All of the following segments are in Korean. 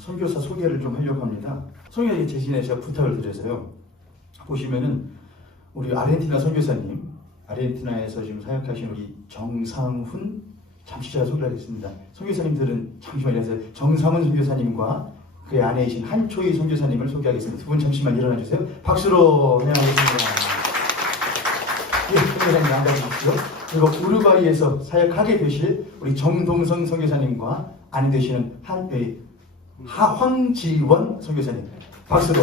선교사 소개를 좀 하려고 합니다. 소개 대신에 제가 부탁을 드려서요. 보시면은 우리 아르헨티나 선교사님, 아르헨티나에서 지금 사역하신 우리 정상훈, 잠시 제가 소개하겠습니다. 선교사님들은 잠시만 일어나세요. 정상훈 선교사님과 그의 아내이신 한초희 선교사님을 소개하겠습니다. 두 분 잠시만 일어나 주세요. 박수로 환영하겠습니다. 예, 선교사님 앉아주십시오. 그리고 우루과이에서 사역하게 되실 우리 정동성 선교사님과 아내 되시는 황지원 선교사님, 박수로.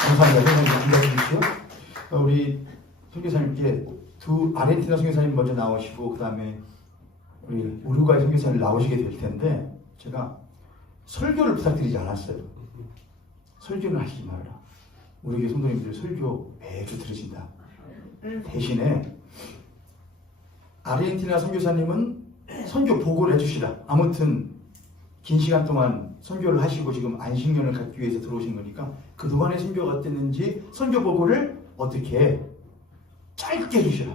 감사합니다. 선생님 앉아주십시오. 우리 선교사님께 두 아르헨티나 선교사님 먼저 나오시고 그 다음에 우리 우루과이 선교사님 나오시게 될 텐데 제가 설교를 부탁드리지 않았어요. 설교는 하시지 말라. 우리 교회 성도님들 설교 매주 들으신다. 대신에 아르헨티나 선교사님은 선교 보고를 해주시라. 아무튼 긴 시간 동안 선교를 하시고 지금 안식년을 갖기 위해서 들어오신 거니까 그동안의 선교가 어땠는지 선교 보고를 어떻게 짧게 해주시라.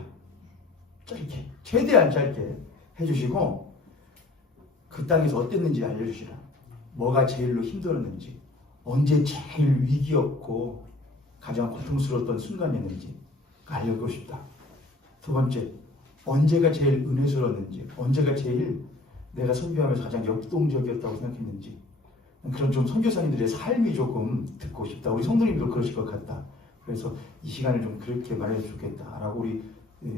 짧게, 최대한 짧게 해주시고 그 땅에서 어땠는지 알려주시라. 뭐가 제일로 힘들었는지, 언제 제일 위기였고 가장 고통스러웠던 순간이었는지 알려주고 싶다. 두 번째, 언제가 제일 은혜스러웠는지, 언제가 제일 내가 선교하면서 가장 역동적이었다고 생각했는지, 그런 좀 선교사님들의 삶이 조금 듣고 싶다. 우리 성도님도 그러실 것 같다. 그래서 이 시간을 좀 그렇게 말해도 좋겠다라고 우리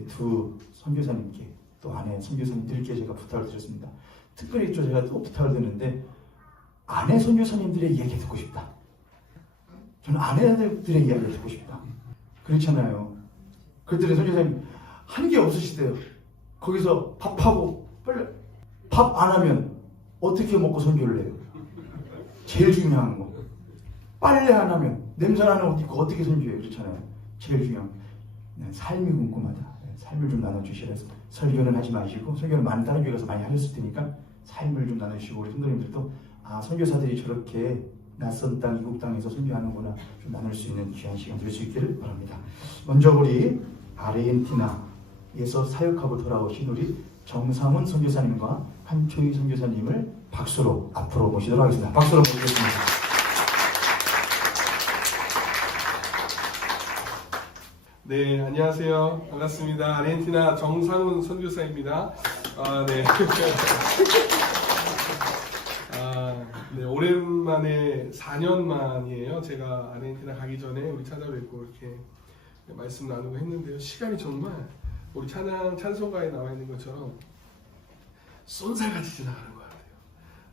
두 선교사님께 또 아내 선교사님들께 제가 부탁을 드렸습니다. 특별히 또 제가 또 부탁을 드렸는데 아내 선교사님들의 이야기 듣고 싶다. 저는 아내들의 이야기를 듣고 싶다. 그렇잖아요. 그들의 선교사님 한 게 없으시대요. 거기서 밥하고 빨리 밥 안 하면 어떻게 먹고 선교를 해요? 제일 중요한 거. 빨래 안 하면 냄새 나는 옷 입고 어떻게 선교해요? 그렇잖아요. 제일 중요한 거. 삶이 궁금하다. 삶을 좀 나눠주시라 해서 설교는 하지 마시고 설교는 많은 다른 교회 가서 많이 하셨을 테니까 삶을 좀 나눠주시고 우리 성도님들도 선교사들이 저렇게 낯선 땅, 이국 땅에서 선교하는구나 좀 나눌 수 있는 귀한 시간 될 수 있기를 바랍니다. 먼저 우리 아르헨티나에서 사역하고 돌아오신 우리 정상훈 선교사님과 한초희 선교사님을 박수로 앞으로 모시도록 하겠습니다. 박수로 모시겠습니다. 네, 안녕하세요. 반갑습니다. 아르헨티나 정상훈 선교사입니다. 네. 네, 오랜만에 4년 만이에요. 제가 아르헨티나 가기 전에 우리 찾아뵙고 이렇게 말씀 나누고 했는데요. 시간이 정말 우리 찬송가에 나와 있는 것처럼 쏜살같이 지나가는 것 같아요.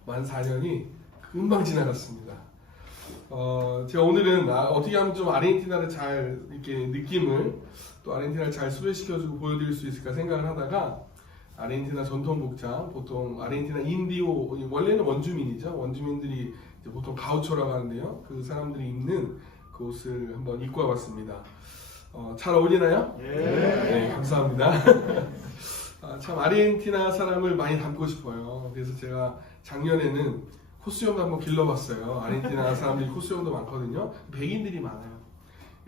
만 4년이 금방 지나갔습니다. 제가 오늘은 어떻게 하면 좀 아르헨티나를 잘 이렇게 느낌을 또 아르헨티나를 잘 소개시켜주고 보여드릴 수 있을까 생각을 하다가 아르헨티나 전통 복장, 보통 아르헨티나 인디오, 원래는 원주민이죠. 원주민들이 이제 보통 가우초라고 하는데요. 그 사람들이 입는 그 옷을 한번 입고 와봤습니다. 잘 어울리나요? 네, 감사합니다. 참 아르헨티나 사람을 많이 닮고 싶어요. 그래서 제가 작년에는 코스염도 한번 길러봤어요. 아르헨티나 사람들이 코스염도 많거든요. 백인들이 많아요.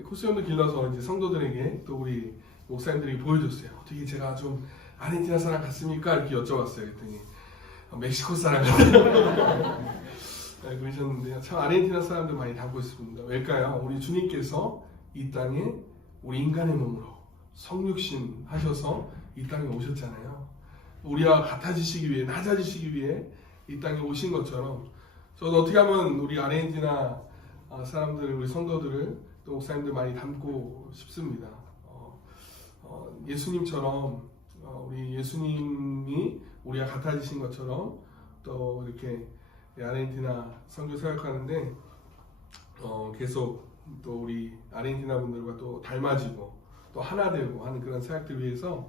코스염도 길러서 이제 성도들에게 또 우리 목사님들에게 보여줬어요. 어떻게 제가 좀 아르헨티나 사람 같습니까? 이렇게 여쭤봤어요. 그랬더니 멕시코 사람 같아요. 그러셨는데요. 참 아르헨티나 사람들 많이 닮고 있습니다. 왜일까요? 우리 주님께서 이 땅에 우리 인간의 몸으로 성육신 하셔서 이 땅에 오셨잖아요. 우리와 같아지시기 위해, 낮아지시기 위해 이 땅에 오신 것처럼 저도 어떻게 하면 우리 아르헨티나 사람들, 우리 성도들을 또 목사님들 많이 닮고 싶습니다. 예수님처럼 우리 예수님이 우리와 같아지신 것처럼 또 이렇게 아르헨티나 선교 사역하는데 계속 또 우리 아르헨티나 분들과 또 닮아지고 또 하나 되고 하는 그런 사역들 위해서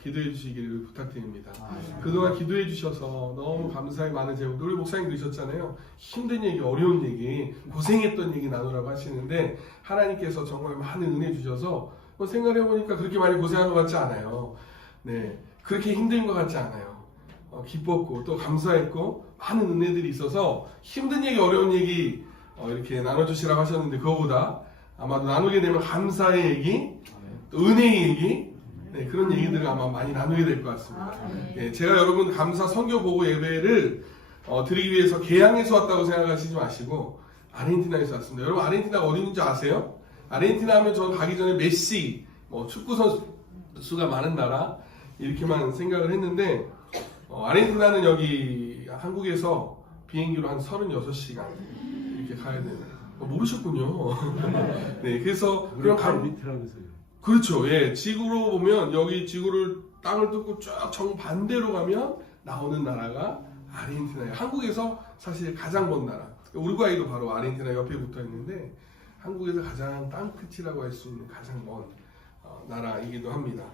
기도해 주시기를 부탁드립니다. 그동안 기도해 주셔서 너무 감사히 많은 제목들 우리 목사님 그러셨잖아요. 힘든 얘기, 어려운 얘기, 고생했던 얘기 나누라고 하시는데 하나님께서 정말 많은 은혜 주셔서 생각해 보니까 그렇게 많이 고생한 것 같지 않아요. 네, 그렇게 힘든 것 같지 않아요. 기뻤고 또 감사했고 많은 은혜들이 있어서 힘든 얘기, 어려운 얘기 이렇게 나눠주시라고 하셨는데 그거보다 아마도 나누게 되면 감사의 얘기, 또 은혜의 얘기, 네, 그런 얘기들을 아마 많이 나누게 될 것 같습니다. 네, 제가 여러분 감사 선교 보고 예배를 드리기 위해서 개항에서 왔다고 생각하시지 마시고 아르헨티나에서 왔습니다. 여러분 아르헨티나가 어디 있는지 아세요? 아르헨티나 하면 저는 가기 전에 메시, 축구 선수가 많은 나라 이렇게만 생각을 했는데 아르헨티나는 여기 한국에서 비행기로 한 36시간 이렇게 가야 되는. 모르셨군요. 네, 그래서 그럼 그렇죠. 예, 지구로 보면 여기 지구를 땅을 뚫고 쭉 정반대로 가면 나오는 나라가 아르헨티나예요. 한국에서 사실 가장 먼 나라. 우루과이도 바로 아르헨티나 옆에 붙어 있는데 한국에서 가장 땅끝이라고 할 수 있는 가장 먼 나라이기도 합니다.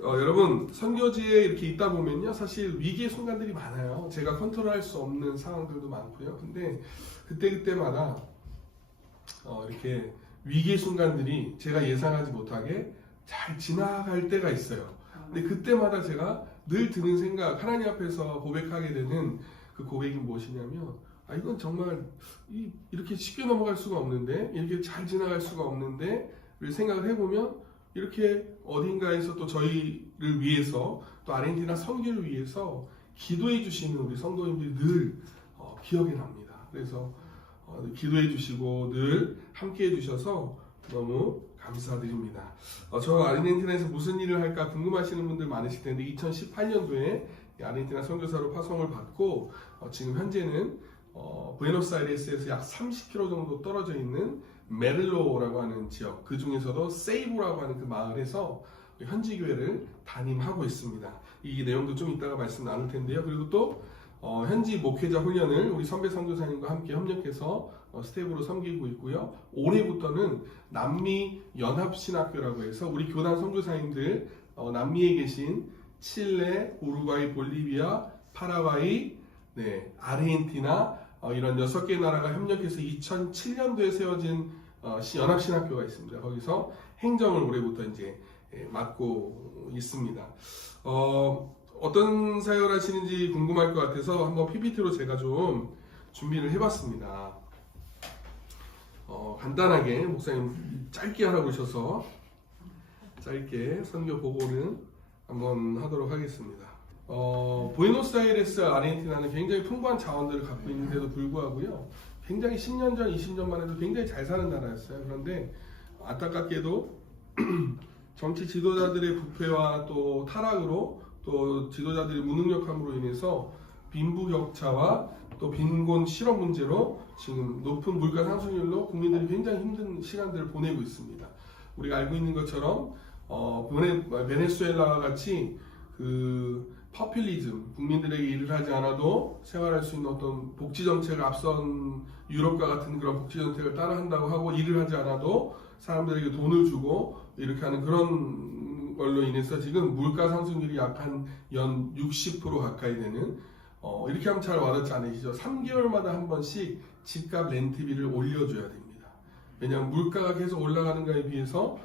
여러분 선교지에 이렇게 있다 보면요 사실 위기의 순간들이 많아요. 제가 컨트롤할 수 없는 상황들도 많고요. 근데 그때마다 이렇게 위기의 순간들이 제가 예상하지 못하게 잘 지나갈 때가 있어요. 근데 그때마다 제가 늘 드는 생각, 하나님 앞에서 고백하게 되는 그 고백이 무엇이냐면 이건 정말 이렇게 쉽게 넘어갈 수가 없는데, 이렇게 잘 지나갈 수가 없는데 를 생각을 해보면 이렇게 어딘가에서 또 저희를 위해서 또 아르헨티나 선교를 위해서 기도해 주시는 우리 성도님들이 늘 기억에 납니다. 그래서 기도해 주시고 늘 함께 해 주셔서 너무 감사드립니다. 저 아르헨티나에서 무슨 일을 할까 궁금하시는 분들 많으실 텐데 2018년도에 아르헨티나 선교사로 파송을 받고 지금 현재는 부에노스아이레스에서 약 30km 정도 떨어져 있는 메를로라고 하는 지역, 그 중에서도 세이보라고 하는 그 마을에서 현지 교회를 담임하고 있습니다. 이 내용도 좀 이따가 말씀 나눌 텐데요. 그리고 또 현지 목회자 훈련을 우리 선배 선교사님과 함께 협력해서 스텝으로 섬기고 있고요. 올해부터는 남미 연합신학교라고 해서 우리 교단 선교사님들 남미에 계신 칠레, 우루과이, 볼리비아, 파라과이, 아르헨티나 이런 6개 나라가 협력해서 2007년도에 세워진 연합신학교가 있습니다. 거기서 행정을 올해부터 이제 맡고 있습니다. 어떤 사역을 하시는지 궁금할 것 같아서 한번 PPT로 제가 좀 준비를 해봤습니다. 간단하게 목사님 짧게 하라고 하셔서 짧게 선교 보고는 한번 하도록 하겠습니다. 부에노스아이레스 아르헨티나는 굉장히 풍부한 자원들을 갖고 있는데도 불구하고요, 굉장히 10년 전, 20년만 해도 굉장히 잘 사는 나라였어요. 그런데 안타깝게도 정치 지도자들의 부패와 또 타락으로 또 지도자들의 무능력함으로 인해서 빈부격차와 또 빈곤 실업 문제로 지금 높은 물가 상승률로 국민들이 굉장히 힘든 시간들을 보내고 있습니다. 우리가 알고 있는 것처럼 베네수엘라와 같이 그 퍼퓰리즘, 국민들에게 일을 하지 않아도 생활할 수 있는 어떤 복지 정책을 앞선 유럽과 같은 그런 복지 정책을 따라한다고 하고 일을 하지 않아도 사람들에게 돈을 주고 이렇게 하는 그런 걸로 인해서 지금 물가 상승률이 약 한 연 60% 가까이 되는 이렇게 하면 잘 와닿지 않으시죠? 3개월마다 한 번씩 집값 렌트비를 올려줘야 됩니다. 왜냐하면 물가가 계속 올라가는 거에 비해서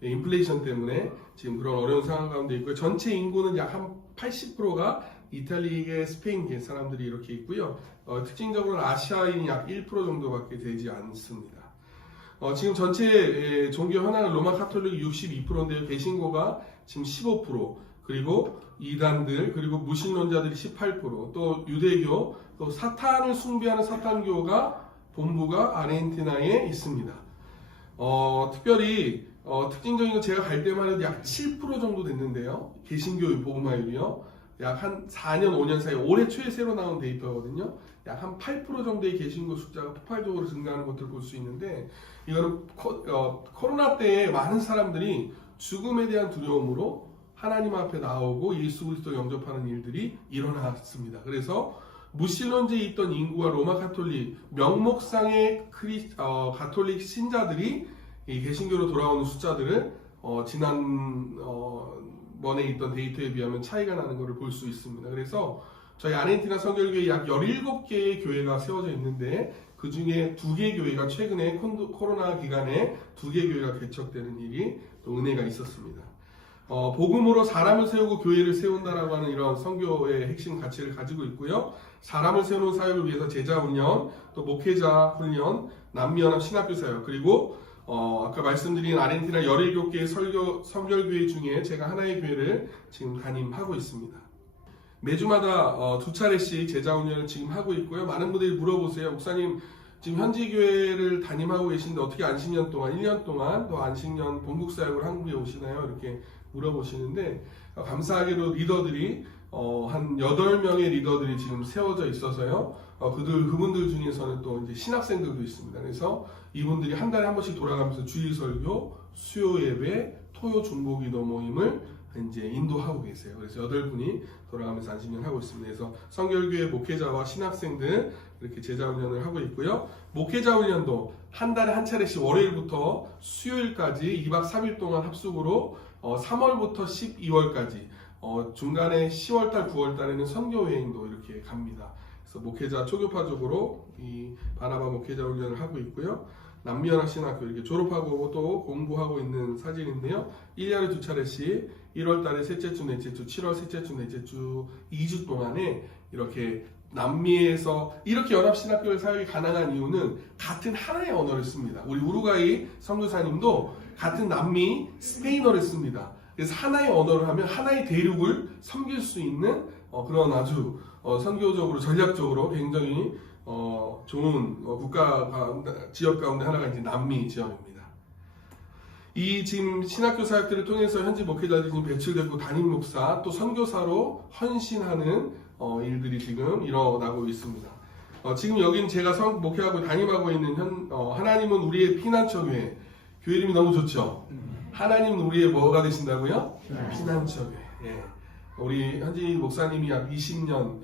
인플레이션 때문에 지금 그런 어려운 상황 가운데 있고요. 전체 인구는 약 한 80%가 이탈리아, 스페인 사람들이 이렇게 있고요. 특징적으로 아시아인이 약 1% 정도밖에 되지 않습니다. 지금 전체 종교 현황은 로마 카톨릭이 62%인데요. 개신교가 지금 15%, 그리고 이단들, 그리고 무신론자들이 18%, 또 유대교, 또 사탄을 숭배하는 사탄교가 본부가 아르헨티나에 있습니다. 특별히 특징적인 건 제가 갈 때만 해도 약 7% 정도 됐는데요. 개신교 복음화율이요. 약 한 4년, 5년 사이, 올해 초에 새로 나온 데이터거든요. 약 한 8% 정도의 개신교 숫자가 폭발적으로 증가하는 것들을 볼 수 있는데, 이거는 코로나 때에 많은 사람들이 죽음에 대한 두려움으로 하나님 앞에 나오고 예수 그리스도 영접하는 일들이 일어났습니다. 그래서 무신론제에 있던 인구와 로마 카톨릭, 명목상의 가톨릭 신자들이 이 개신교로 돌아오는 숫자들을 지난번에 있던 데이터에 비하면 차이가 나는 것을 볼 수 있습니다. 그래서 저희 아르헨티나 선교교회 약 17개의 교회가 세워져 있는데 그 중에 2개 교회가 최근에 코로나 기간에 2개 교회가 개척되는 일이 또 은혜가 있었습니다. 복음으로 사람을 세우고 교회를 세운다라고 하는 이런 선교의 핵심 가치를 가지고 있고요. 사람을 세우는 사역을 위해서 제자 훈련, 또 목회자 훈련, 남미연합 신학교 사역, 그리고 아까 말씀드린 아르헨티나 17개의 선결교회 중에 제가 하나의 교회를 지금 담임하고 있습니다. 매주마다 두 차례씩 제자 훈련을 지금 하고 있고요. 많은 분들이 물어보세요. 목사님 지금 현지 교회를 담임하고 계신데 어떻게 안식년 동안 1년 동안 또 안식년 본국 사역을 한국에 오시나요? 이렇게 물어보시는데 감사하게도 리더들이 한 8명의 리더들이 지금 세워져 있어서요. 그분들 중에서는 또 이제 신학생들도 있습니다. 그래서 이분들이 한 달에 한 번씩 돌아가면서 주일 설교, 수요 예배, 토요 중보기도 모임을 이제 인도하고 계세요. 그래서 8분이 돌아가면서 안식년 하고 있습니다. 그래서 성결교회 목회자와 신학생들 이렇게 제자 훈련을 하고 있고요. 목회자 훈련도 한 달에 한 차례씩 월요일부터 수요일까지 2박 3일 동안 합숙으로 3월부터 12월까지 중간에 10월달, 9월달에는 선교여행도 이렇게 갑니다. 그래서 목회자 초교파적으로 이 바나바 목회자 훈련을 하고 있고요. 남미연합신학교 이렇게 졸업하고 또 공부하고 있는 사진인데요. 1년에 두 차례씩 1월달에 셋째 주, 넷째 주, 7월 셋째 주, 넷째 주 2주 동안에 이렇게 남미에서 이렇게 연합신학교를 사역이 가능한 이유는 같은 하나의 언어를 씁니다. 우리 우루과이 선교사님도 같은 남미 스페인어를 씁니다. 그래서 하나의 언어를 하면 하나의 대륙을 섬길 수 있는 그런 아주 선교적으로 전략적으로 굉장히 좋은 지역 가운데 하나가 이제 남미 지역입니다. 이 지금 신학교 사역들을 통해서 현지 목회자들이 지금 배출되고 담임 목사 또 선교사로 헌신하는 일들이 지금 일어나고 있습니다. 지금 여기는 제가 목회하고 담임하고 있는 하나님은 우리의 피난처 교회. 교회 이름이 너무 좋죠? 하나님은 우리의 뭐가 되신다고요? 피난처 교회. 예. 우리 현지 목사님이 약 20년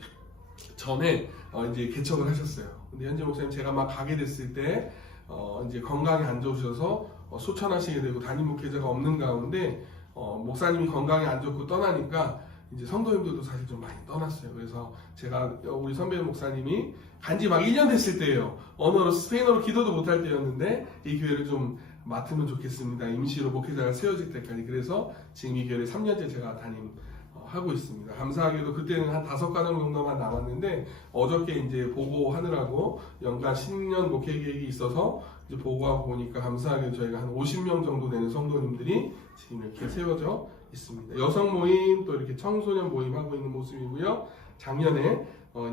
전에 이제 개척을 하셨어요. 근데 현지 목사님 제가 막 가게 됐을 때 이제 건강이 안 좋으셔서 소천하시게 되고 담임 목회자가 없는 가운데 목사님이 건강이 안 좋고 떠나니까 이제 성도님들도 사실 좀 많이 떠났어요. 그래서 제가 우리 선배 목사님이 간지 막 1년 됐을 때예요. 언어로 스페인어로 기도도 못할 때였는데 이 교회를 좀 맡으면 좋겠습니다. 임시로 목회자가 세워질 때까지. 그래서 지금 이 교회를 3년째 제가 하고 있습니다. 감사하게도 그때는 한 5가정 정도만 남았는데 어저께 이제 보고하느라고 연간 10년 목회 계획이 있어서 이제 보고하고 보니까 감사하게도 저희가 한 50명 정도 되는 성도님들이 지금 이렇게 세워져 있습니다. 여성 모임 또 이렇게 청소년 모임 하고 있는 모습이고요. 작년에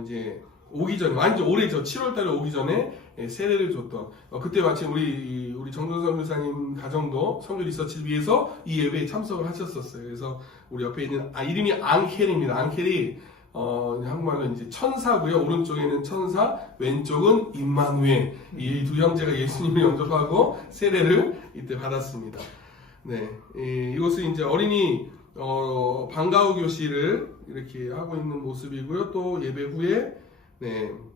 이제 오기 전에 완전 올해죠. 7월달에 오기 전에 세례를 줬던 그때 마침 우리 정준성 교사님 가정도 성교 리서치를 위해서 이 예배에 참석을 하셨었어요. 그래서 우리 옆에 있는 이름이 앙켈입니다. 앙켈이 한국말로 이제 천사고요. 오른쪽에는 천사, 왼쪽은 임마누엘. 이 두 형제가 예수님을 영접하고 세례를 이때 받았습니다. 네, 이곳은 이제 어린이 방과후 교실을 이렇게 하고 있는 모습이고요. 또 예배 후에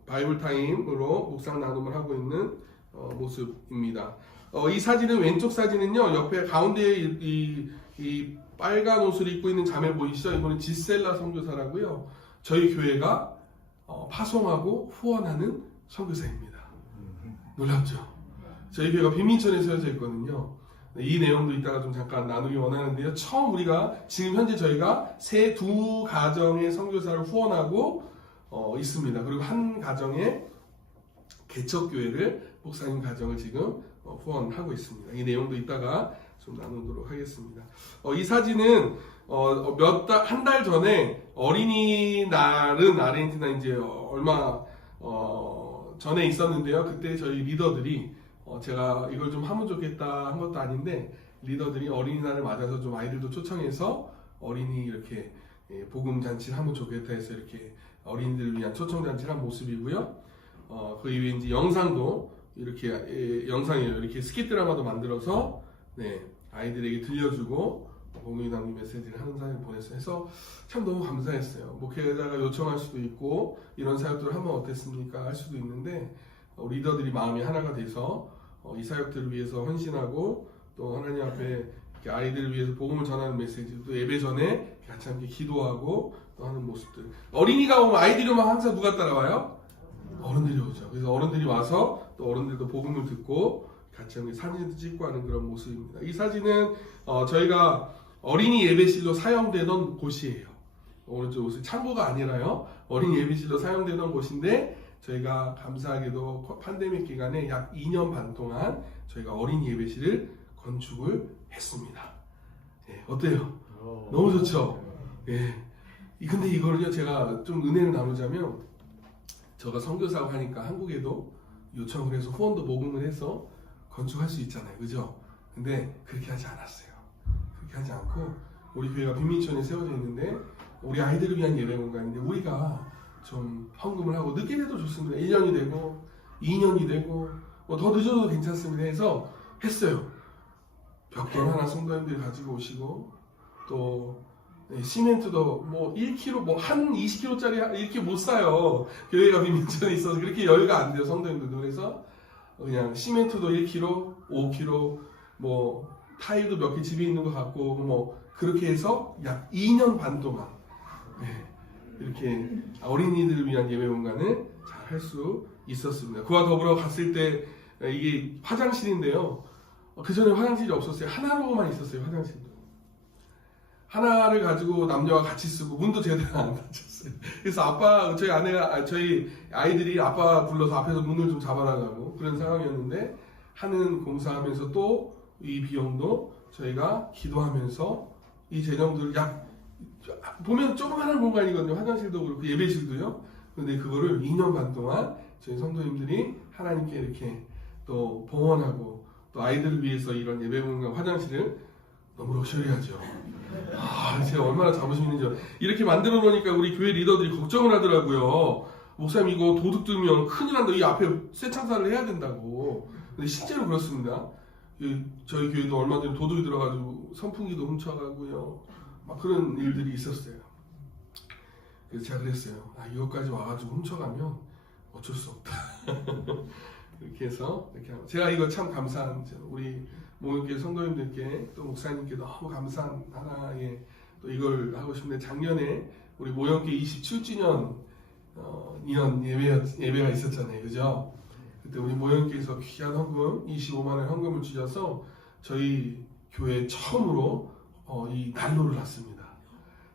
바이블 타임으로 묵상 나눔을 하고 있는 모습입니다. 이 사진은 왼쪽 사진은요. 옆에 가운데에 이 빨간 옷을 입고 있는 자매 보이시죠? 이거는 지셀라 선교사라고요. 저희 교회가 파송하고 후원하는 선교사입니다. 놀랍죠? 저희 교회가 빈민천에 세워져 있거든요. 이 내용도 이따가 좀 잠깐 나누기 원하는데요. 처음 지금 현재 저희가 두 가정의 선교사를 후원하고 있습니다. 그리고 한 가정의 개척교회를 목사님 가정을 지금 후원하고 있습니다. 이 내용도 이따가 좀 나누도록 하겠습니다. 이 사진은 한 달 전에 어린이날은 아르헨티나 이제 얼마 전에 있었는데요. 그때 저희 리더들이 제가 이걸 좀 하면 좋겠다 한 것도 아닌데 리더들이 어린이날을 맞아서 좀 아이들도 초청해서 어린이 이렇게 복음 잔치를 하면 좋겠다 해서 이렇게 어린이들을 위한 초청 잔치를 한 모습이고요. 그 이후에 이제 영상도 이렇게 영상이에요. 이렇게 스킷 드라마도 만들어서 아이들에게 들려주고 복음이 담긴 메시지를 하는 사연을 보냈어요. 해서 참 너무 감사했어요. 목회자가 요청할 수도 있고 이런 사역들을 하면 어땠습니까? 할 수도 있는데 리더들이 마음이 하나가 돼서 이 사역들을 위해서 헌신하고 또 하나님 앞에 아이들을 위해서 복음을 전하는 메시지 또 예배 전에 같이 함께 기도하고 또 하는 모습들. 어린이가 오면 아이들이 오면 항상 누가 따라와요? 어른들이 오죠. 그래서 어른들이 와서 또 어른들도 복음을 듣고 같이 함께 사진도 찍고 하는 그런 모습입니다. 이 사진은 저희가 어린이 예배실로 사용되던 곳이에요. 오른쪽 곳은 창고가 아니라요. 어린이 예배실로 사용되던 곳인데 저희가 감사하게도 팬데믹 기간에 약 2년 반 동안 저희가 어린이 예배실을 건축을 했습니다. 어때요? 너무 좋죠? 근데 이거는요, 제가 좀 은혜를 나누자면, 제가 선교사고 하니까 한국에도 요청을 해서 후원도 모금을 해서 건축할 수 있잖아요, 그죠? 근데 그렇게 하지 않았어요. 그렇게 하지 않고 우리 교회가 빈민촌에 세워져 있는데 우리 아이들을 위한 예배 공간인데 우리가 좀 헌금을 하고 늦게 돼도 좋습니다. 1년이 되고 2년이 되고 뭐 더 늦어도 괜찮습니다 해서 했어요. 벽돌 하나 성도님들이 가지고 오시고 또 시멘트도 뭐 1kg 뭐 한 20kg짜리 이렇게 못 사요. 교회가 빈민촌에 있어서 그렇게 여유가 안 돼요, 성도님들도. 그래서 그냥 시멘트도 1kg, 5kg, 뭐 타일도 몇 개 집에 있는 것 같고 뭐 그렇게 해서 약 2년 반 동안 이렇게 어린이들을 위한 예배 공간을 잘 할 수 있었습니다. 그와 더불어 갔을 때 이게 화장실인데요. 그 전에 화장실이 없었어요. 하나로만 있었어요, 화장실도. 하나를 가지고 남녀가 같이 쓰고 문도 제대로 안 닫혔어요. 그래서 저희 아이들이 아빠 불러서 앞에서 문을 좀 잡아나가고 그런 상황이었는데 하는 공사하면서 또 이 비용도 저희가 기도하면서 이 재정들을 보면 조그마한 공간이거든요. 화장실도 그렇고 예배실도요. 근데 그거를 2년 반 동안 저희 성도님들이 하나님께 이렇게 또 봉헌하고 또 아이들을 위해서 이런 예배 공간 화장실을 너무 럭셔리하죠. 제가 얼마나 자부심 있는지 이렇게 만들어 놓으니까 우리 교회 리더들이 걱정을 하더라고요. 목사님 이거 도둑 들면 큰일 난다. 이 앞에 새 창살을 해야 된다고. 근데 실제로 그렇습니다. 저희 교회도 얼마 전에 도둑이 들어가지고 선풍기도 훔쳐가고요. 막 그런 일들이 있었어요. 그래서 제가 그랬어요. 이것까지 와가지고 훔쳐가면 어쩔 수 없다. 이렇게 해서 이렇게 하고 제가 이거 참 감사한 우리 모형교회 성도님들께 또 목사님께 너무 감사한 하나의 또 이걸 하고 싶은데 작년에 우리 모형교회 27주년 이런 예배가 있었잖아요, 그죠? 그때 우리 모형교회에서 귀한 헌금 25만 원 헌금을 주셔서 저희 교회 처음으로 이 난로를 놨습니다.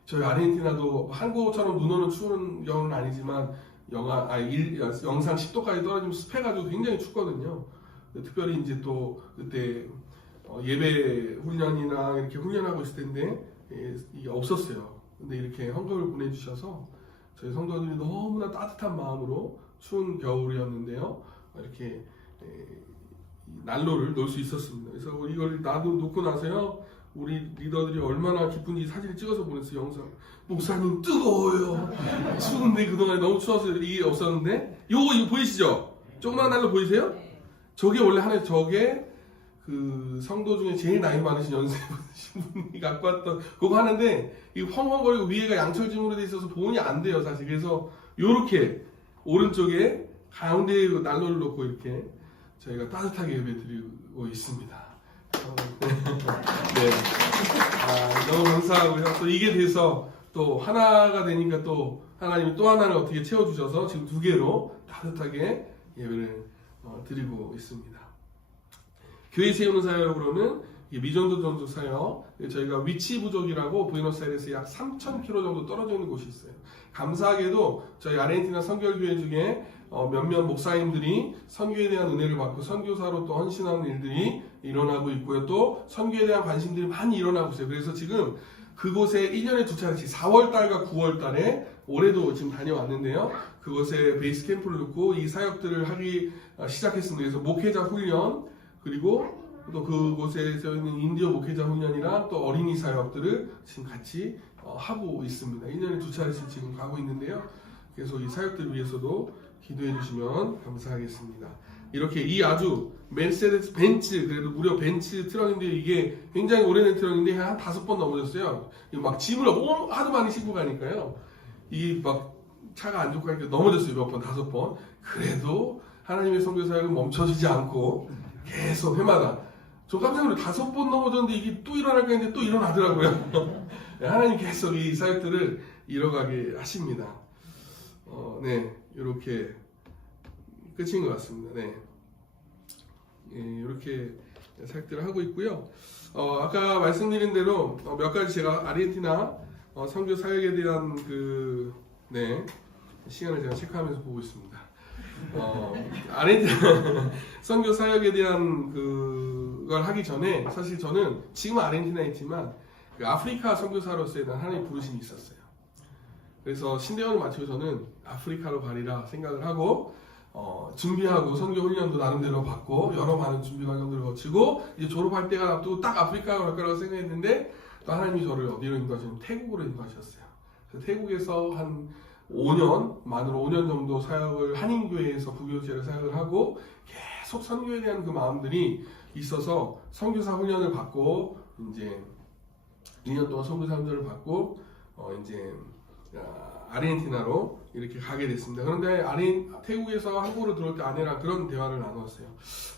저희 아르헨티나도 한국처럼 눈 오는 추운 겨울은 아니지만 영상 10도까지 떨어지면 습해가지고 굉장히 춥거든요. 특별히 이제 또 그때 예배 훈련이나 이렇게 훈련하고 있을 텐데 이게 없었어요. 근데 이렇게 헌금을 보내주셔서 저희 성도들이 너무나 따뜻한 마음으로 추운 겨울이었는데요. 이렇게 난로를 놓을 수 있었습니다. 그래서 이걸 놓고 나서요. 우리 리더들이 얼마나 기쁜지 사진을 찍어서 보냈어요. 영상. 목사님 뜨거워요. 추운데 그동안에 너무 추워서 이게 없었는데 이거 보이시죠? 조그만 난로 보이세요? 저게 원래 저게 그 성도 중에 제일 나이 많으신 연세분이신 분이 갖고 왔던 그거 하는데 이 펑펑거리고 위에가 양철짐으로 돼 있어서 보온이 안 돼요, 사실. 그래서 요렇게 오른쪽에 가운데에 난로를 놓고 이렇게 저희가 따뜻하게 예배드리고 있습니다. 네. 너무 감사하고요. 또 이게 돼서 또 하나가 되니까 또 하나님이 또 하나를 어떻게 채워주셔서 지금 2개로 따뜻하게 예배를 드리고 있습니다. 교회 세우는 사역으로는 미전도 전도 사역, 저희가 위치 부족이라고 부에노스아이레스 약 3,000km 정도 떨어져 있는 곳이 있어요. 감사하게도 저희 아르헨티나 선교교회 중에 몇몇 목사님들이 선교에 대한 은혜를 받고 선교사로 또 헌신하는 일들이 일어나고 있고요. 또 선교에 대한 관심들이 많이 일어나고 있어요. 그래서 지금 그곳에 1년에 2차례씩 4월달과 9월달에 올해도 지금 다녀왔는데요. 그곳에 베이스 캠프를 놓고 이 사역들을 하기 시작했습니다. 그래서 목회자 훈련 그리고 또 그곳에서 있는 인디어 목회자 훈련이랑 또 어린이 사역들을 지금 같이 하고 있습니다. 1년에 2차례씩 지금 가고 있는데요. 그래서 이 사역들을 위해서도 기도해 주시면 감사하겠습니다. 이렇게 이 아주 메르세데스 벤츠, 그래도 무려 벤츠 트럭인데 이게 굉장히 오래된 트럭인데 한 5번 넘어졌어요. 막 짐을 하도 많이 싣고 가니까요. 이 막 차가 안 좋고 하니까 넘어졌어요. 몇 번, 5번. 그래도 하나님의 선교 사역은 멈춰지지 않고 계속 해마다. 저 깜짝 놀래 5번 넘어졌는데 이게 또 일어날까 했는데 또 일어나더라고요. 하나님 계속 이 사역들을 이뤄가게 하십니다. 네, 이렇게 끝인 것 같습니다. 네, 이렇게 사역들을 하고 있고요. 아까 말씀드린 대로 몇 가지 제가 아르헨티나 선교 사역에 대한 시간을 제가 체크하면서 보고 있습니다. 아르헨티나 선교 사역에 대한 그걸 하기 전에 사실 저는 지금 아르헨티나에 있지만 그 아프리카 선교사로서의 하나님의 부르심이 있었어요. 그래서 신대원을 마치고 저는 아프리카로 가리라 생각을 하고 준비하고 선교 훈련도 나름대로 받고 여러 많은 준비 과정들을 거치고 이제 졸업할 때가 또 딱 아프리카로 갈 거라고 생각했는데 또 하나님이 저를 어디로 인도하시냐면 태국으로 인도하셨어요. 그래서 태국에서 한 5년 만으로 5년 정도 사역을 한인교회에서 부교육제를 사역을 하고 계속 선교에 대한 그 마음들이 있어서 선교사 훈련을 받고 이제 2년 동안 선교사 훈련을 받고 이제 아르헨티나로 이렇게 가게 됐습니다. 그런데 태국에서 한국으로 들어올 때 아내랑 그런 대화를 나누었어요.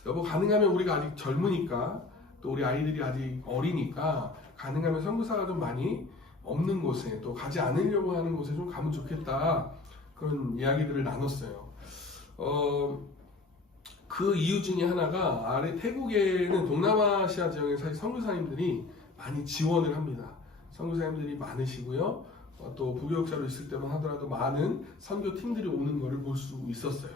여보, 가능하면 우리가 아직 젊으니까 또 우리 아이들이 아직 어리니까 가능하면 선교사가 좀 많이 없는 곳에 또 가지 않으려고 하는 곳에 좀 가면 좋겠다, 그런 이야기들을 나눴어요. 그 이유 중에 하나가 태국에는 동남아시아 지역에 사실 선교사님들이 많이 지원을 합니다. 선교사님들이 많으시고요. 또 부교육자로 있을 때만 하더라도 많은 선교팀들이 오는 것을 볼 수 있었어요.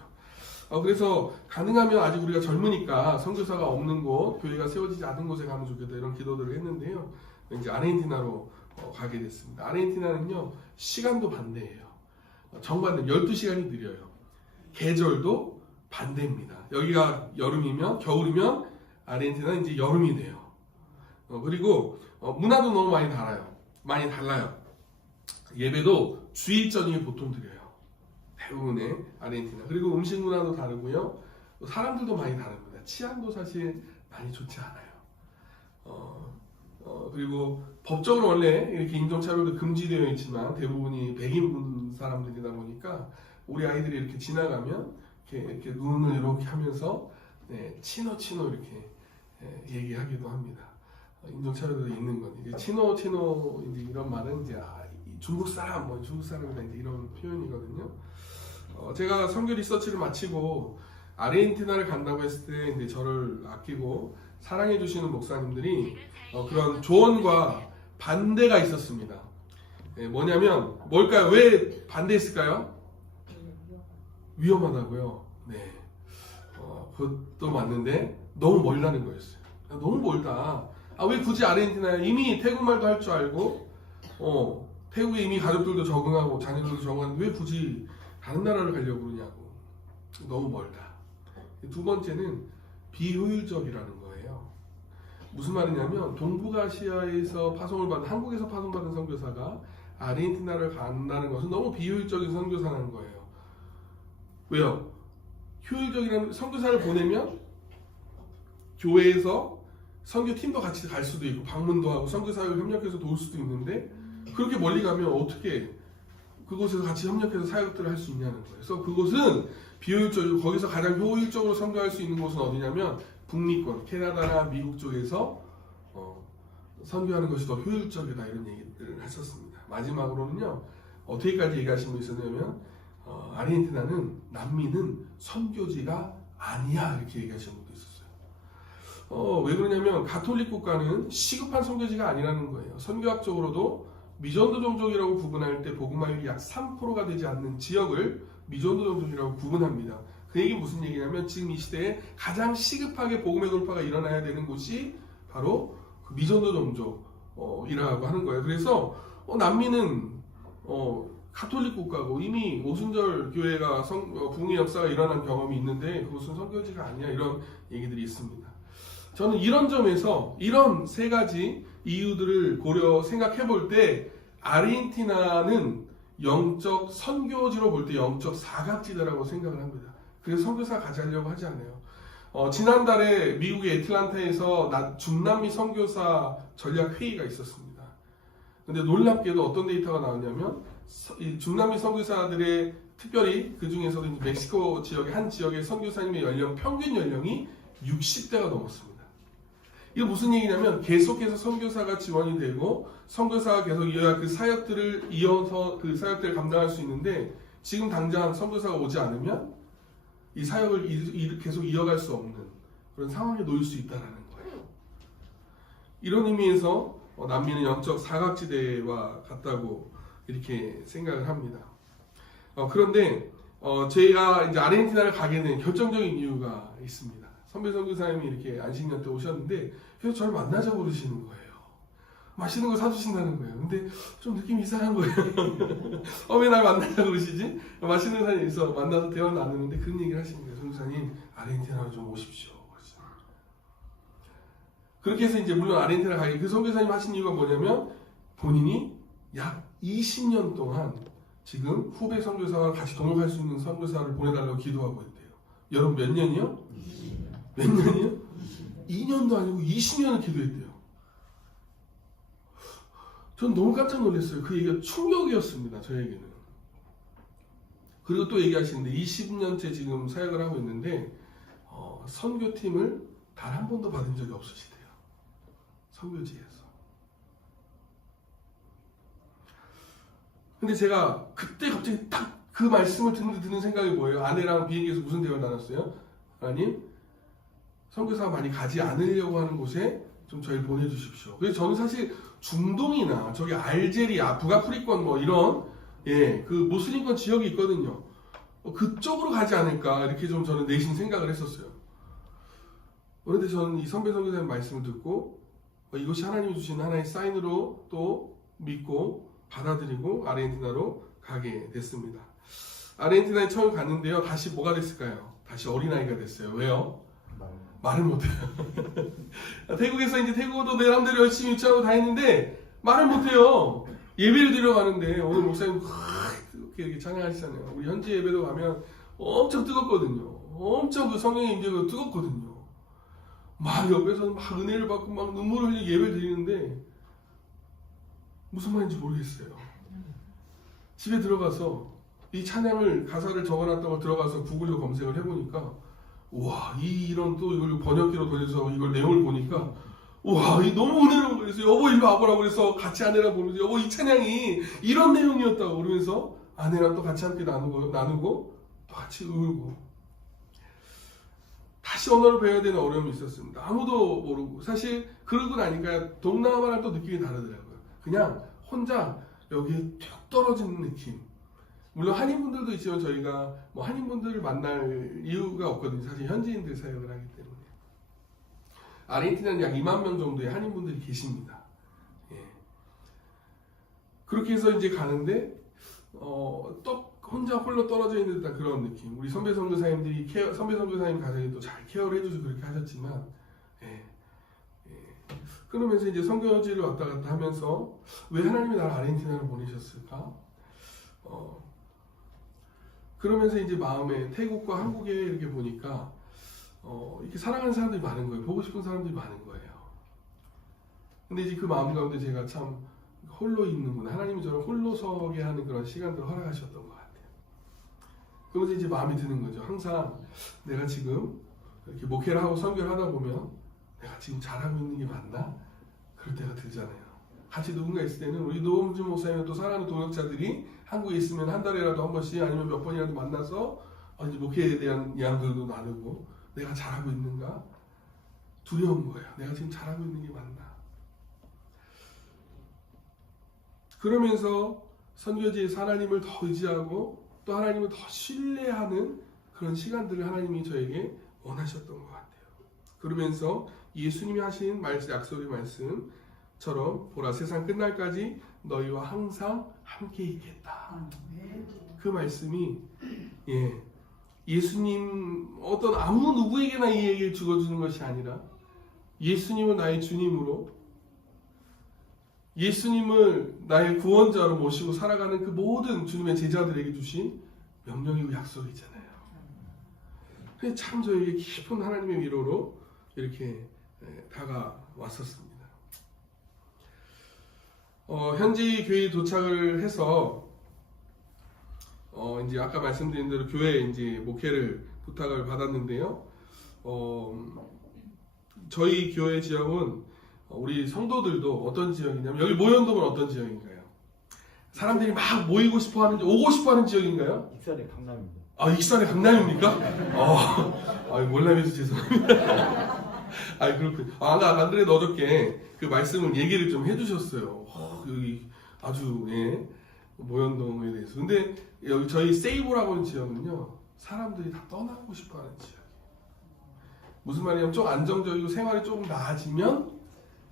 그래서 가능하면 아직 우리가 젊으니까 선교사가 없는 곳, 교회가 세워지지 않은 곳에 가면 좋겠다, 이런 기도들을 했는데요. 이제 아르헨티나로 가게 됐습니다. 아르헨티나는요, 시간도 반대예요. 정반대, 12시간이 느려요. 계절도 반대입니다. 여기가 여름이면, 겨울이면 아르헨티나는 이제 여름이 돼요. 그리고 문화도 너무 많이 달라요. 예배도 주일 저녁에 보통 드려요. 대부분의 아르헨티나. 그리고 음식 문화도 다르고요. 사람들도 많이 다릅니다. 치안도 사실 많이 좋지 않아요. 그리고 법적으로 원래 이렇게 인종차별도 금지되어 있지만 대부분이 백인분 사람들이다 보니까 우리 아이들이 이렇게 지나가면 이렇게 눈을 이렇게 하면서 치노 이렇게 얘기하기도 합니다. 인종차별도 있는 건 이제 치노 이제 이런 말은 이제 중국 사람이다 이제 이런 표현이거든요. 제가 선교 리서치를 마치고 아르헨티나를 간다고 했을 때 이제 저를 아끼고 사랑해 주시는 목사님들이 그런 조언과 반대가 있었습니다. 뭐냐면 뭘까요? 왜 반대했을까요? 위험하다고요. 네. 그것도 맞는데 너무 멀다는 거였어요. 너무 멀다. 왜 굳이 아르헨티나에 이미 태국말도 할 줄 알고 태국에 이미 가족들도 적응하고 자녀들도 적응하는데 왜 굳이 다른 나라를 가려고 그러냐고. 너무 멀다. 두 번째는 비효율적이라는 거예요. 무슨 말이냐면 동북아시아에서 한국에서 파송받은 선교사가 아르헨티나를 간다는 것은 너무 비효율적인 선교사라는 거예요. 왜요? 효율적이라는, 선교사를 보내면 교회에서 선교팀도 같이 갈 수도 있고 방문도 하고 선교사를 협력해서 도울 수도 있는데 그렇게 멀리 가면 어떻게 그곳에서 같이 협력해서 사역들을 할 수 있냐는 거예요. 그래서 그곳은 비효율적이고 거기서 가장 효율적으로 선교할 수 있는 곳은 어디냐면 북미권, 캐나다나 미국 쪽에서 선교하는 것이 더 효율적이다, 이런 얘기들을 했었습니다. 마지막으로는요, 어떻게까지 얘기하신 분이 있었냐면 아르헨티나는 남미는 선교지가 아니야, 이렇게 얘기하시는 분도 있었어요. 왜 그러냐면 가톨릭 국가는 시급한 선교지가 아니라는 거예요. 선교학적으로도 미전도 종족이라고 구분할 때 복음화율이 약 3%가 되지 않는 지역을 미전도 종족이라고 구분합니다. 그 얘기 무슨 얘기냐면 지금 이 시대에 가장 시급하게 복음의 돌파가 일어나야 되는 곳이 바로 그 미전도 종족이라고 하는 거예요. 그래서 남미는 가톨릭 국가고 이미 오순절 교회가 붕의 역사가 일어난 경험이 있는데 그것은 선교지가 아니야, 이런 얘기들이 있습니다. 저는 이런 점에서 이런 세 가지 이유들을 생각해 볼 때 아르헨티나는 영적 선교지로 볼 때 영적 사각지대라고 생각을 합니다. 그래서 선교사 가지 하려고 하지 않아요. 지난달에 미국의 애틀란타에서 중남미 선교사 전략 회의가 있었습니다. 근데 놀랍게도 어떤 데이터가 나왔냐면 중남미 선교사들의, 특별히 그 중에서도 멕시코 지역의 한 지역의 선교사님의 평균 연령이 60대가 넘었습니다. 이게 무슨 얘기냐면 계속해서 선교사가 지원이 되고 선교사가 계속 그 사역들을 이어서 그 사역들을 감당할 수 있는데 지금 당장 선교사가 오지 않으면 이 사역을 계속 이어갈 수 없는 그런 상황에 놓일 수 있다는 거예요. 이런 의미에서 남미는 영적 사각지대와 같다고 이렇게 생각을 합니다. 그런데 저희가 이제 아르헨티나를 가게 된 결정적인 이유가 있습니다. 선배 선교사님이 이렇게 안식년 때 오셨는데 그래서 저를 만나자고 그러시는 거예요. 맛있는 거 사주신다는 거예요. 근데 좀 느낌이 이상한 거예요. 왜 날 만나려고 그러시지? 맛있는 사람에서 만나서 대화 나누는데 그런 얘기를 하시는 거예요. 선교사님, 아르헨티나로 좀 오십시오. 그렇게 해서 이제 물론 아르헨티나 가기, 그 선교사님 하신 이유가 뭐냐면 본인이 약 20년 동안 지금 후배 선교사와 같이 동역할 수 있는 선교사를 보내달라고 기도하고 있대요. 여러분 몇 년이요? 20년. 몇 년이요? 2년도 아니고 20년을 기도했대요. 전 너무 깜짝 놀랐어요. 그 얘기가 충격이었습니다. 저에게는. 그리고 또 얘기하시는데 20년째 지금 사역을 하고 있는데 선교팀을 단 한 번도 받은 적이 없으시대요. 선교지에서. 근데 제가 그때 갑자기 딱 그 말씀을 드는 생각이 뭐예요? 아내랑 비행기에서 무슨 대화를 나눴어요? 하나님, 선교사가 많이 가지 않으려고 하는 곳에 좀 저희 보내주십시오. 그래서 저는 사실 중동이나 저기 알제리아, 북아프리권 뭐 이런 그 무슬림권 지역이 있거든요. 그쪽으로 가지 않을까 이렇게 좀 저는 내심 생각을 했었어요. 그런데 저는 이 선배 선교사님 말씀을 듣고 이것이 하나님이 주신 하나의 사인으로 또 믿고 받아들이고 아르헨티나로 가게 됐습니다. 아르헨티나에 처음 갔는데요. 다시 뭐가 됐을까요? 다시 어린아이가 됐어요. 왜요? 말을 못해요. 태국에서 이제 태국어도 내 마음대로 열심히 유치하고 다녔는데 말을 못해요. 예배를 드리러 가는데 오늘 목사님 이렇게 찬양하시잖아요. 우리 현지 예배도 가면 엄청 뜨겁거든요. 엄청 그 성령의 임재가 뜨겁거든요. 막 옆에서 막 은혜를 받고 막 눈물을 흘리고 예배를 드리는데 무슨 말인지 모르겠어요. 집에 들어가서 이 찬양을 가사를 적어놨다고 들어가서 구글로 검색을 해보니까 와, 이런 또 이걸 번역기로 돌려서 이걸 내용을 보니까 와, 이 너무 은혜로운 거였어요. 여보 일로 와보라고 그래서 같이 아내랑 보면서 여보 이 찬양이 이런 내용이었다고 그러면서 아내랑 또 같이 함께 나누고 또 같이 울고 다시 언어를 배워야 되는 어려움이 있었습니다. 아무도 모르고 사실 그러고 나니까 동남아랑 또 느낌이 다르더라고요. 그냥 혼자 여기에 툭 떨어지는 느낌. 물론 한인분들도 있지만 저희가 뭐 한인분들을 만날 이유가 없거든요. 사실 현지인들 사역을 하기 때문에. 아르헨티나는 약 2만 명 정도의 한인분들이 계십니다. 그렇게 해서 이제 가는데 또 혼자 홀로 떨어져 있는 듯한 그런 느낌. 우리 선배 선교사님들이 선배 선교사님 가정이 또 잘 케어를 해주셔서 그렇게 하셨지만 그러면서 이제 선교지를 왔다 갔다 하면서 왜 하나님이 나를 아르헨티나로 보내셨을까? 그러면서 이제 마음에 태국과 한국에 이렇게 보니까 이렇게 사랑하는 사람들이 많은 거예요. 보고 싶은 사람들이 많은 거예요. 근데 이제 그 마음 가운데 제가 참 홀로 있는구나. 하나님이 저를 홀로 서게 하는 그런 시간들을 허락하셨던 것 같아요. 그러면서 이제 마음이 드는 거죠. 항상 내가 지금 이렇게 목회를 하고 선교를 하다 보면 내가 지금 잘하고 있는 게 맞나? 그럴 때가 들잖아요. 같이 누군가 있을 때는 우리 노범준 목사님 또 사랑하는 동역자들이 한국에 있으면 한 달에라도 한 번씩 아니면 몇 번이라도 만나서 이제 목회에 대한 이야기들도 나누고 내가 잘하고 있는가? 두려운 거예요. 내가 지금 잘하고 있는 게 맞나? 그러면서 선교지에서 하나님을 더 의지하고 또 하나님을 더 신뢰하는 그런 시간들을 하나님이 저에게 원하셨던 것 같아요. 그러면서 예수님이 하신 약속의 말씀처럼 보라 세상 끝날까지 너희와 항상 함께 있겠다. 그 말씀이 예수님 어떤 아무 누구에게나 이 얘기를 죽어주는 것이 아니라 예수님을 나의 주님으로 예수님을 나의 구원자로 모시고 살아가는 그 모든 주님의 제자들에게 주신 명령이고 약속이잖아요. 참 저에게 깊은 하나님의 위로로 이렇게 다가왔었습니다. 현지 교회에 도착을 해서 이제 아까 말씀드린 대로 교회에 이제 목회를 부탁을 받았는데요. 저희 교회 지역은 우리 성도들도 어떤 지역이냐면 여기 모현동은 어떤 지역인가요? 사람들이 막 모이고 싶어하는 오고 싶어하는 지역인가요? 익산의 강남입니다. 아 익산의 강남입니까? 몰라면서 죄송합니다. 그렇군요. 안 그래도 어저께 그 말씀을 얘기를 좀 해주셨어요. 여기 아주 모현동에 대해서. 근데 여기 저희 세이보라고 하는 지역은요 사람들이 다 떠나고 싶어하는 지역이에요. 무슨 말이냐면 좀 안정적이고 생활이 조금 나아지면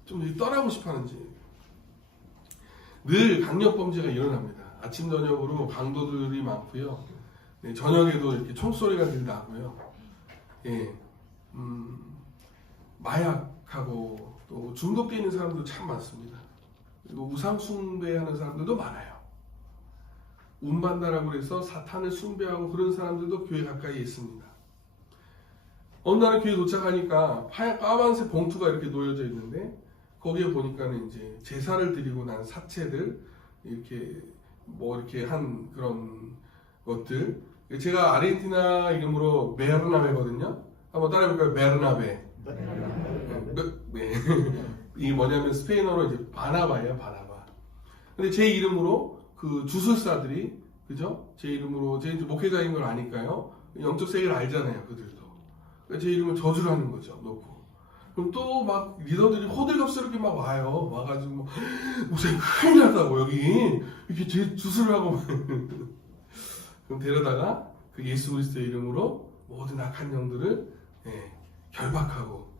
좀 떠나고 싶어하는 지역이에요. 늘 강력범죄가 일어납니다. 아침 저녁으로 강도들이 많고요. 네, 저녁에도 이렇게 총소리가 늘 나고요. 예, 마약하고 또 중독돼 있는 사람도 참 많습니다. 그리고 우상 숭배하는 사람들도 많아요. 운반다라고 해서 사탄을 숭배하고 그런 사람들도 교회 가까이에 있습니다. 어느 날 교회 도착하니까 까만색 봉투가 이렇게 놓여져 있는데 거기에 보니까는 이제 제사를 드리고 난 사체들 이렇게 뭐 이렇게 한 그런 것들. 제가 아르헨티나 이름으로 베르나베거든요. 한번 따라해볼까요? 베르나베. 네. 이게 뭐냐면 스페인어로 이제 바나바예요, 바나바. 근데 제 이름으로 그 주술사들이, 그죠? 제 이름으로, 제 이제 목회자인 걸 아니까요. 영적 세계를 알잖아요, 그들도. 그러니까 제 이름을 저주를 하는 거죠, 놓고. 그럼 또 막 리더들이 호들갑스럽게 막 와요. 와가지고 막, 목사님 큰일 났다고, 여기. 이렇게 제 주술을 하고. 그럼 데려다가 그 예수 그리스도의 이름으로 모든 악한 영들을 결박하고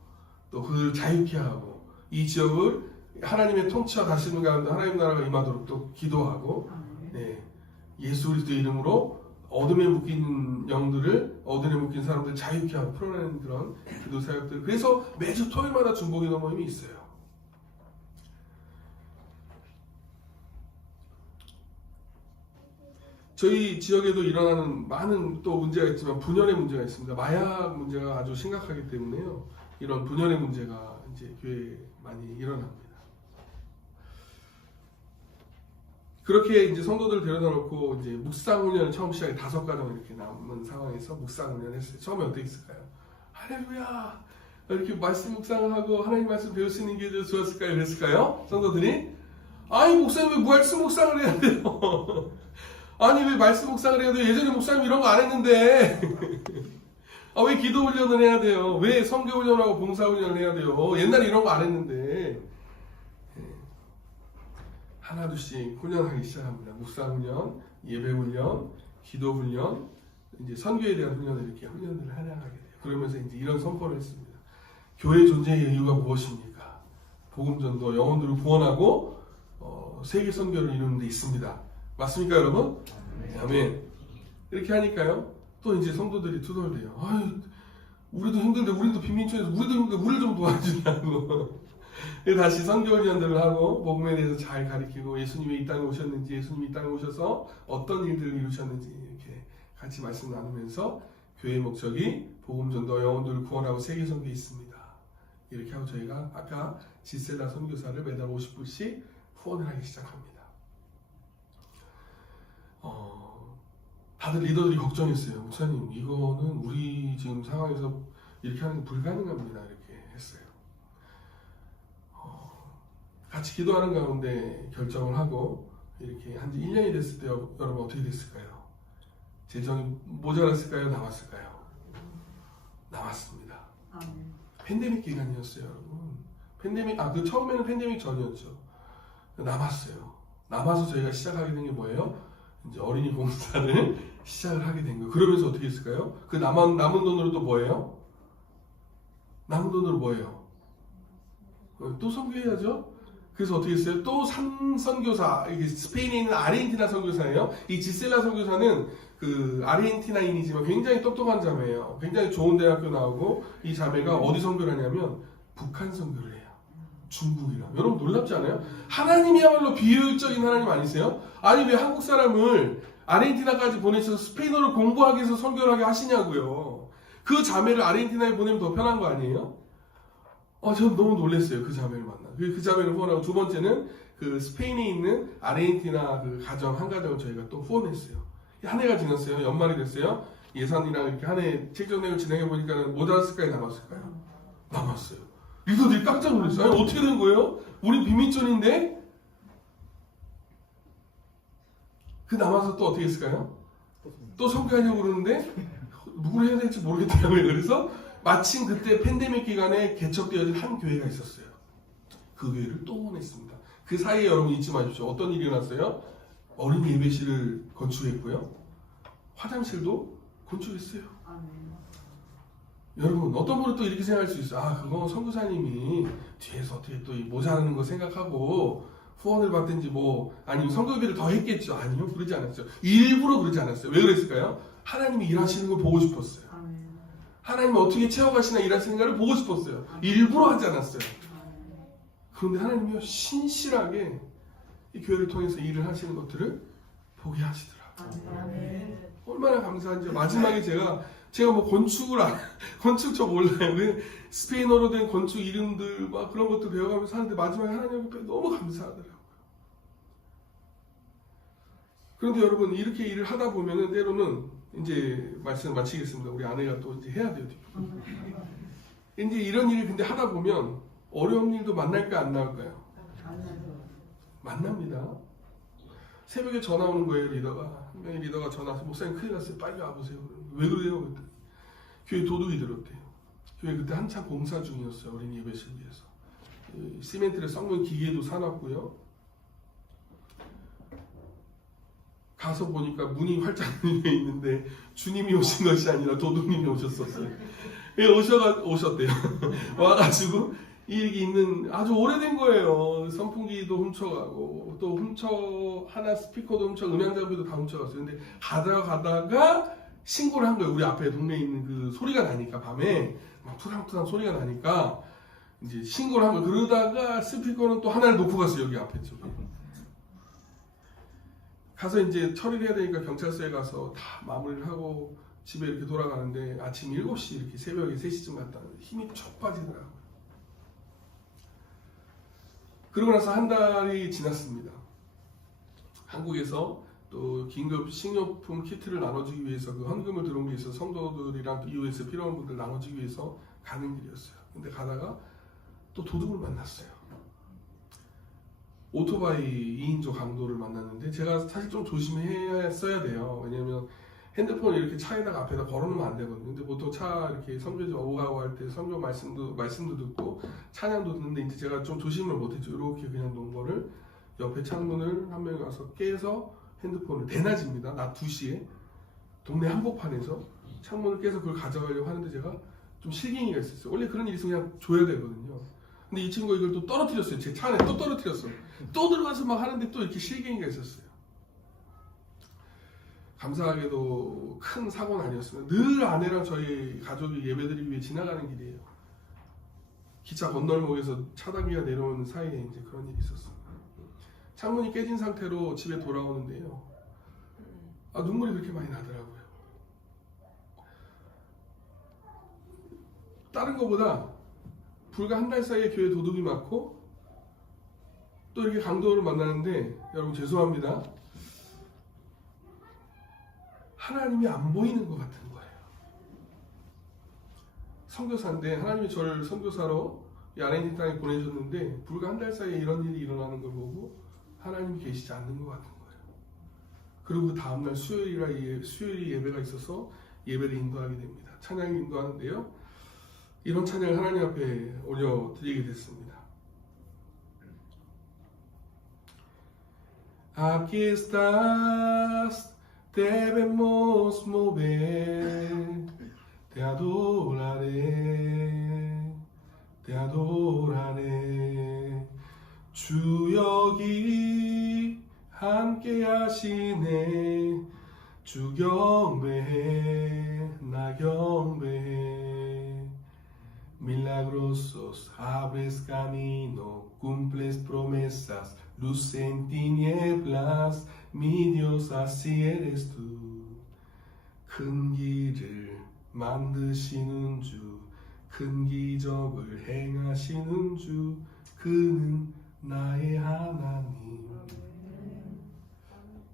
또 그를 자유케 하고 이 지역을 하나님의 통치와 다스림을 가운데 하나님 나라가 임하도록 또 기도하고 예수 그리스도의 이름으로 어둠에 묶인 영들을 어둠에 묶인 사람들 자유케 하고 풀어내는 그런 기도 사역들. 그래서 매주 토요일마다 중보기도 모임이 있어요. 저희 지역에도 일어나는 많은 또 문제가 있지만 분열의 문제가 있습니다. 마약 문제가 아주 심각하기 때문에요. 이런 분열의 문제가 이제 교회에 많이 일어납니다. 그렇게 이제 성도들 데려다 놓고 이제 묵상 훈련을 처음 시작해 5가정 이렇게 남은 상황에서 묵상 훈련을 했어요. 처음에 어떻게 했을까요? 할렐루야! 이렇게 말씀 묵상을 하고 하나님 말씀 배울 수 있는 게 좋았을까요? 그랬을까요? 성도들이? 아니 목사님 왜 말씀 묵상을 해야 돼요? 아니 왜 말씀 묵상을 해야 돼요? 예전에 목사님 이런 거 안 했는데 아, 왜 기도 훈련을 해야 돼요? 왜 선교 훈련하고 봉사 훈련을 해야 돼요? 옛날에 이런 거 안 했는데 하나둘씩 훈련하기 시작합니다. 묵상 훈련, 예배 훈련, 기도 훈련, 이제 선교에 대한 훈련을 이렇게 훈련을 해나가게 돼요. 그러면서 이제 이런 선포를 했습니다. 교회 존재의 이유가 무엇입니까? 복음 전도, 영혼들을 구원하고 세계 선교를 이루는 데 있습니다. 맞습니까, 여러분? 아멘. 이렇게 하니까요. 또 이제 성도들이 투덜대요. 아유, 우리도 힘든데, 우리도 빈민촌에서 우리도 힘든데, 우리를 좀 도와주냐고. 다시 선교훈련들을 하고, 복음에 대해서 잘 가르치고, 예수님이 이 땅에 오셨는지, 예수님이 이 땅에 오셔서 어떤 일들을 이루셨는지, 이렇게 같이 말씀 나누면서, 교회의 목적이 복음 전도 영혼들을 구원하고 세계 선교에 있습니다. 이렇게 하고 저희가 아까 지세다 선교사를 매달 50불씩 후원을 하기 시작합니다. 다들 리더들이 걱정했어요. 목사님, 이거는 우리 지금 상황에서 이렇게 하는 게 불가능합니다. 이렇게 했어요. 같이 기도하는 가운데 결정을 하고 이렇게 한 지 1년이 됐을 때 여러분 어떻게 됐을까요? 재정이 모자랐을까요? 남았을까요? 남았습니다. 팬데믹 기간이었어요, 여러분. 그 처음에는 팬데믹 전이었죠. 남았어요. 남아서 저희가 시작하게 된 게 뭐예요? 이제 어린이 봉사를 시작을 하게 된 거예요. 그러면서 어떻게 했을까요? 그 남은 돈으로 또 뭐예요? 남은 돈으로 뭐예요? 또 선교해야죠. 그래서 어떻게 했어요? 또 선교사, 이게 스페인에 있는 아르헨티나 선교사예요. 이 지셀라 선교사는 그 아르헨티나인이지만 굉장히 똑똑한 자매예요. 굉장히 좋은 대학교 나오고 이 자매가 어디 선교를 하냐면 북한 선교를 해요. 중국이랑. 여러분 놀랍지 않아요? 하나님이야말로 비효율적인 하나님 아니세요? 아니 왜 한국 사람을 아르헨티나까지 보내셔서 스페인어를 공부하기 위해서 선교를 하게 하시냐고요. 그 자매를 아르헨티나에 보내면 더 편한 거 아니에요? 저는 너무 놀랐어요. 그 자매를 만나. 그 자매를 후원하고 두 번째는 그 스페인에 있는 아르헨티나 그 가정 한 가정을 저희가 또 후원했어요. 한 해가 지났어요. 연말이 됐어요. 예산이랑 이렇게 한 해 책정내용을 진행해 보니까 모자랐을까요? 남았을까요? 남았어요. 리더들이 깜짝 놀랐어요. 아니, 어떻게 된 거예요? 우리 비민촌인데? 그 남아서 또 어떻게 했을까요? 또 선교하려고 그러는데 누구를 해야 될지 모르겠더라고요. 그래서 마침 그때 팬데믹 기간에 개척되어진 한 교회가 있었어요. 그 교회를 또 후원했습니다. 그 사이에 여러분 잊지 마십시오. 어떤 일이 일어났어요? 어린이 예배실을 건축했고요. 화장실도 건축했어요. 여러분 어떤 분은 또 이렇게 생각할 수 있어요. 그거 선교사님이 뒤에서 어떻게 또 모자라는 거 생각하고 후원을 받든지 뭐 아니면 성교비를 더 했겠죠. 아니요, 그러지 않았어요. 일부러 그러지 않았어요. 왜 그랬을까요? 하나님이 일하시는 걸 보고 싶었어요. 하나님이 어떻게 채워가시나 일하시는가를 보고 싶었어요. 일부러 하지 않았어요. 그런데 하나님이 신실하게 이 교회를 통해서 일을 하시는 것들을 보게 하시더라고요. 얼마나 감사한지. 마지막에 제가 뭐 건축 저 몰라요. 스페인어로 된 건축 이름들 막 그런 것도 배워가면서 하는데 마지막에 하나님 앞에 너무 감사하더라고요. 그런데 여러분, 이렇게 일을 하다 보면은 때로는 이제 말씀 마치겠습니다. 우리 아내가 또 이제 해야 돼요. 이제 이런 일을 근데 하다 보면 어려운 일도 만날까 안 나올까요? 만납니다. 새벽에 전화 오는 거예요. 한 명의 리더가 전화 와서 목사님 큰일 났어요. 빨리 와보세요. 왜 그래요? 그랬더니 교회 도둑이 들었대요. 교회 그때 한참 공사 중이었어요. 어린이 예배실 위해서. 시멘트를 썩는 기계도 사놨고요. 가서 보니까 문이 활짝 열려 있는데 주님이 오신 것이 아니라 도둑님이 오셨었어요. 오셨대요. 와가지고 이게 있는 아주 오래된 거예요. 선풍기도 훔쳐가고 또 하나 스피커도 음향 장비도 다 훔쳐갔어요. 근데 가다가 신고를 한 거예요. 우리 앞에 동네에 있는 그 소리가 나니까 밤에 막 투상투상 소리가 나니까 이제 신고를 한 거예요. 그러다가 스피커는 또 하나를 놓고 갔어요. 여기 앞에 쪽에. 가서 이제 처리를 해야 되니까 경찰서에 가서 다 마무리를 하고 집에 이렇게 돌아가는데 아침 7시 이렇게 새벽에 3시쯤 갔다 힘이 쭉 빠지더라고요. 그러고 나서 한 달이 지났습니다. 한국에서 또 긴급 식료품 키트를 나눠주기 위해서 그 헌금을 들어오기 위해서 성도들이랑 또 이웃에서 필요한 분들 나눠주기 위해서 가는 길이었어요. 근데 가다가 또 도둑을 만났어요. 오토바이 2인조 강도를 만났는데 제가 사실 좀 조심했어야 돼요. 왜냐면 핸드폰을 이렇게 차에다가 앞에다 걸어놓으면 안 되거든요. 근데 보통 차 이렇게 선교지 오가고 할 때 선교 말씀도 듣고 찬양도 듣는데 이제 제가 좀 조심을 못했죠. 이렇게 그냥 놓은 거를 옆에 창문을 한 명이 와서 깨서 핸드폰을 대낮입니다. 낮 2시에 동네 한복판에서 창문을 깨서 그걸 가져가려고 하는데 제가 좀 실갱이가 있었어요. 원래 그런 일이 있으면 그냥 줘야 되거든요. 근데 이 친구가 이걸 또 떨어뜨렸어요. 제 차 안에 또 떨어뜨렸어. 또 들어가서 막 하는데 또 이렇게 실갱이가 있었어요. 감사하게도 큰 사고는 아니었습니다. 늘 아내랑 저희 가족이 예배드리기 위해 지나가는 길이에요. 기차 건널목에서 차단기가 내려오는 사이에 이제 그런 일이 있었어요. 창문이 깨진 상태로 집에 돌아오는데요. 눈물이 그렇게 많이 나더라고요. 다른 것보다 불과 한 달 사이에 교회 도둑이 맞고 또 이렇게 강도를 만나는데 여러분 죄송합니다. 하나님이 안 보이는 것 같은 거예요. 선교사인데 하나님이 저를 선교사로 이 아르헨티나 땅에 보내셨는데 불과 한 달 사이에 이런 일이 일어나는 걸 보고 하나님이 계시지 않는 것 같은 거예요. 그리고 그 다음날 수요일 예배가 있어서 예배를 인도하게 됩니다. 찬양을 인도하는데요. 이런 찬양을 하나님 앞에 올려드리게 됐습니다. Aquí estás, debemos mover, te adoraré. 주 여기 함께 하시네. 주 경배해, 나 경배해. Milagrosos, abres camino, cumples promesas, luz en tinieblas, mi Dios, así eres tú. 큰 길을 만드시는 주, 큰 기적을 행하시는 주, 그는 나의 하나님.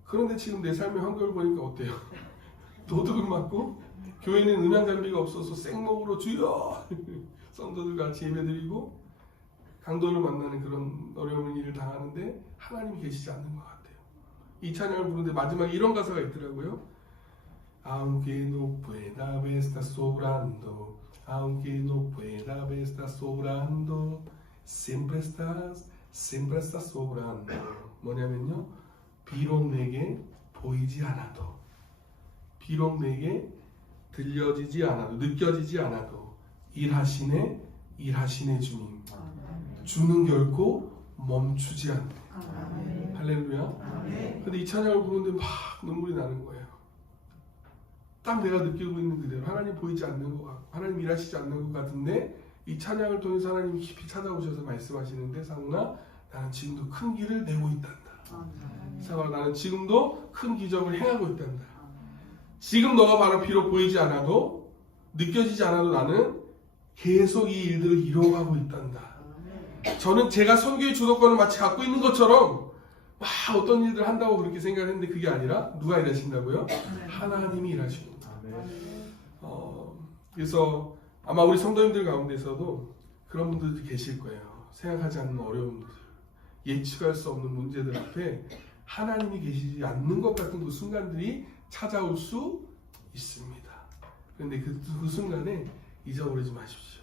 그런데 지금 내 삶의 환경을 보니까 어때요? 도둑을 맞고 교회는 음향 장비가 없어서 생목으로 주여 성도들 같이 예배드리고 강도를 만나는 그런 어려운 일을 당하는데 하나님이 계시지 않는 것 같아요. 이 찬양을 부르는데 마지막에 이런 가사가 있더라고요. Aunque no pueda ver está sobrando, aunque no pueda ver está sobrando, siempre estás sobrando. 뭐냐면요, 비록 내게 보이지 않아도, 비록 내게 들려지지 않아도, 느껴지지 않아도 일하시네 주님. 주는 결코 멈추지 않네. 할렐루야. 근데 이 찬양을 부르는데 막 눈물이 나는 거예요. 딱 내가 느끼고 있는 그대로 하나님 보이지 않는 것 같고 하나님 일하시지 않는 것 같은데 이 찬양을 통해서 하나님이 깊이 찾아오셔서 말씀하시는데 상훈아 나는 지금도 큰 길을 내고 있단다. 상훈아 나는 지금도 큰 기적을 행하고 있단다. 지금 너가 바로 비록 보이지 않아도 느껴지지 않아도 나는 계속 이 일들을 이루어가고 있단다. 저는 제가 선교의 주도권을 마치 갖고 있는 것처럼 막 어떤 일들을 한다고 그렇게 생각을 했는데 그게 아니라 누가 일하신다고요? 하나님이 일하시는 거예요. 그래서 아마 우리 성도님들 가운데서도 그런 분들도 계실 거예요. 생각하지 않는 어려움들, 예측할 수 없는 문제들 앞에 하나님이 계시지 않는 것 같은 그 순간들이 찾아올 수 있습니다. 그런데 그 순간에 잊어버리지 마십시오.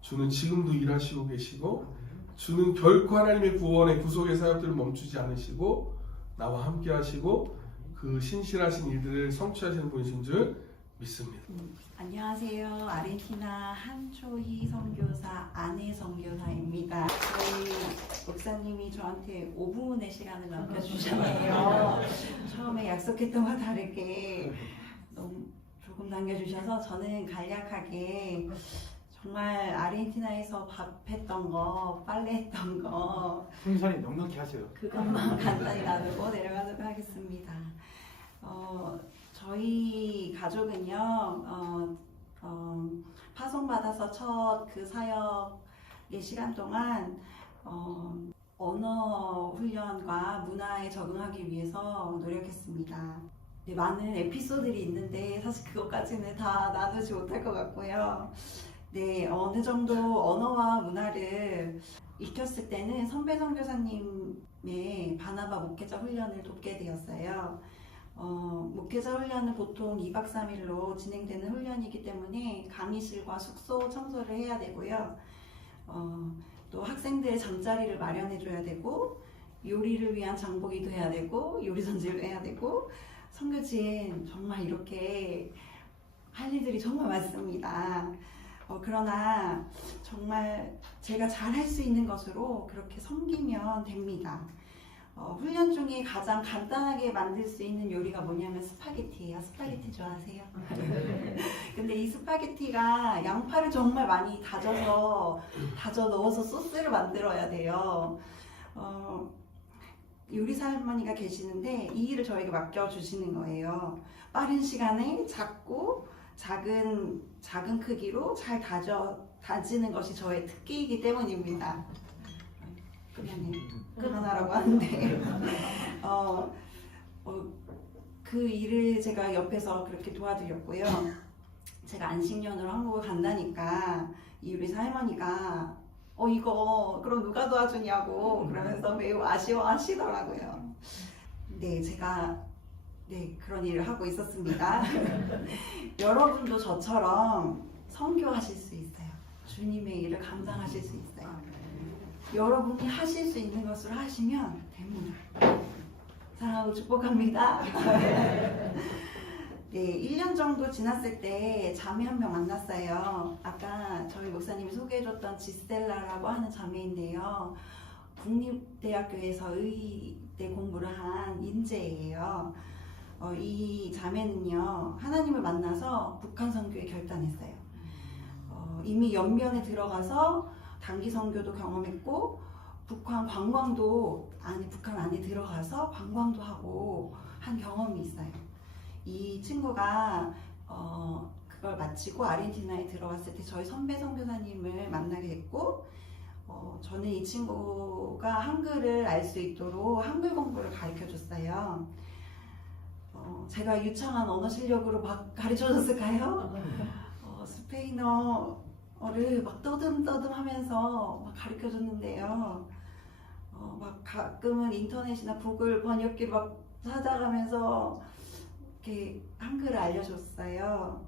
주는 지금도 일하시고 계시고 주는 결코 하나님의 구원의 구속의 사역들을 멈추지 않으시고 나와 함께 하시고 그 신실하신 일들을 성취하시는 분이신 줄 믿습니다. 안녕하세요. 아르헨티나 한초희 선교사 아내 선교사입니다. 저희 목사님이 저한테 5분의 시간을 남겨주셨네요. 처음에 약속했던 것 다르게 너무 조금 남겨주셔서 저는 간략하게 정말 아르헨티나에서 밥했던 거, 빨래했던 거 풍선이 넉넉히 하세요. 그것만 간단히 나누고 내려가도록 하겠습니다. 저희 가족은요, 파송받아서 첫 그 사역의 시간 동안 언어 훈련과 문화에 적응하기 위해서 노력했습니다. 네, 많은 에피소드들이 있는데 사실 그것까지는 다 나누지 못할 것 같고요. 네, 어느 정도 언어와 문화를 익혔을 때는 선배 선교사님의 바나바 목회자 훈련을 돕게 되었어요. 목회자 훈련은 보통 2박 3일로 진행되는 훈련이기 때문에 강의실과 숙소 청소를 해야 되고요. 또 학생들의 잠자리를 마련해 줘야 되고 요리를 위한 장보기도 해야 되고 요리 전지를 해야 되고 선교지엔 정말 이렇게 할 일들이 정말 많습니다. 그러나 정말 제가 잘할 수 있는 것으로 그렇게 섬기면 됩니다. 훈련 중에 가장 간단하게 만들 수 있는 요리가 뭐냐면 스파게티예요. 스파게티 좋아하세요? 근데 이 스파게티가 양파를 정말 많이 다져 넣어서 소스를 만들어야 돼요. 요리사 할머니가 계시는데 이 일을 저에게 맡겨주시는 거예요. 빠른 시간에 작은 크기로 잘 다지는 것이 저의 특기이기 때문입니다. 끊어나라고 하는데 그 일을 제가 옆에서 그렇게 도와드렸고요. 제가 안식년으로 한국을 간다니까 이 요리사 할머니가 이거 그럼 누가 도와주냐고 그러면서 매우 아쉬워하시더라고요. 네, 제가 그런 일을 하고 있었습니다. 여러분도 저처럼 선교하실 수 있어요. 주님의 일을 감당하실 수 있어요. 여러분이 하실 수 있는 것을 하시면 됩니다. 사랑하고 축복합니다. 네, 1년 정도 지났을 때 자매 한 명 만났어요. 아까 저희 목사님이 소개해줬던 지셀라라고 하는 자매인데요. 국립대학교에서 의대 공부를 한 인재예요. 이 자매는요, 하나님을 만나서 북한 선교에 결단했어요. 이미 연면에 들어가서 단기 선교도 경험했고, 북한 안에 들어가서 관광도 하고 한 경험이 있어요. 이 친구가 그걸 마치고 아르헨티나에 들어갔을 때 저희 선배 선교사님을 만나게 됐고, 저는 이 친구가 한글을 알 수 있도록 한글 공부를 가르쳐 줬어요. 제가 유창한 언어 실력으로 막 가르쳐 줬을까요? 스페인어를 막 떠듬떠듬 하면서 막 가르쳐 줬는데요. 막 가끔은 인터넷이나 구글 번역기를 막 찾아가면서 이렇게 한글을 알려줬어요.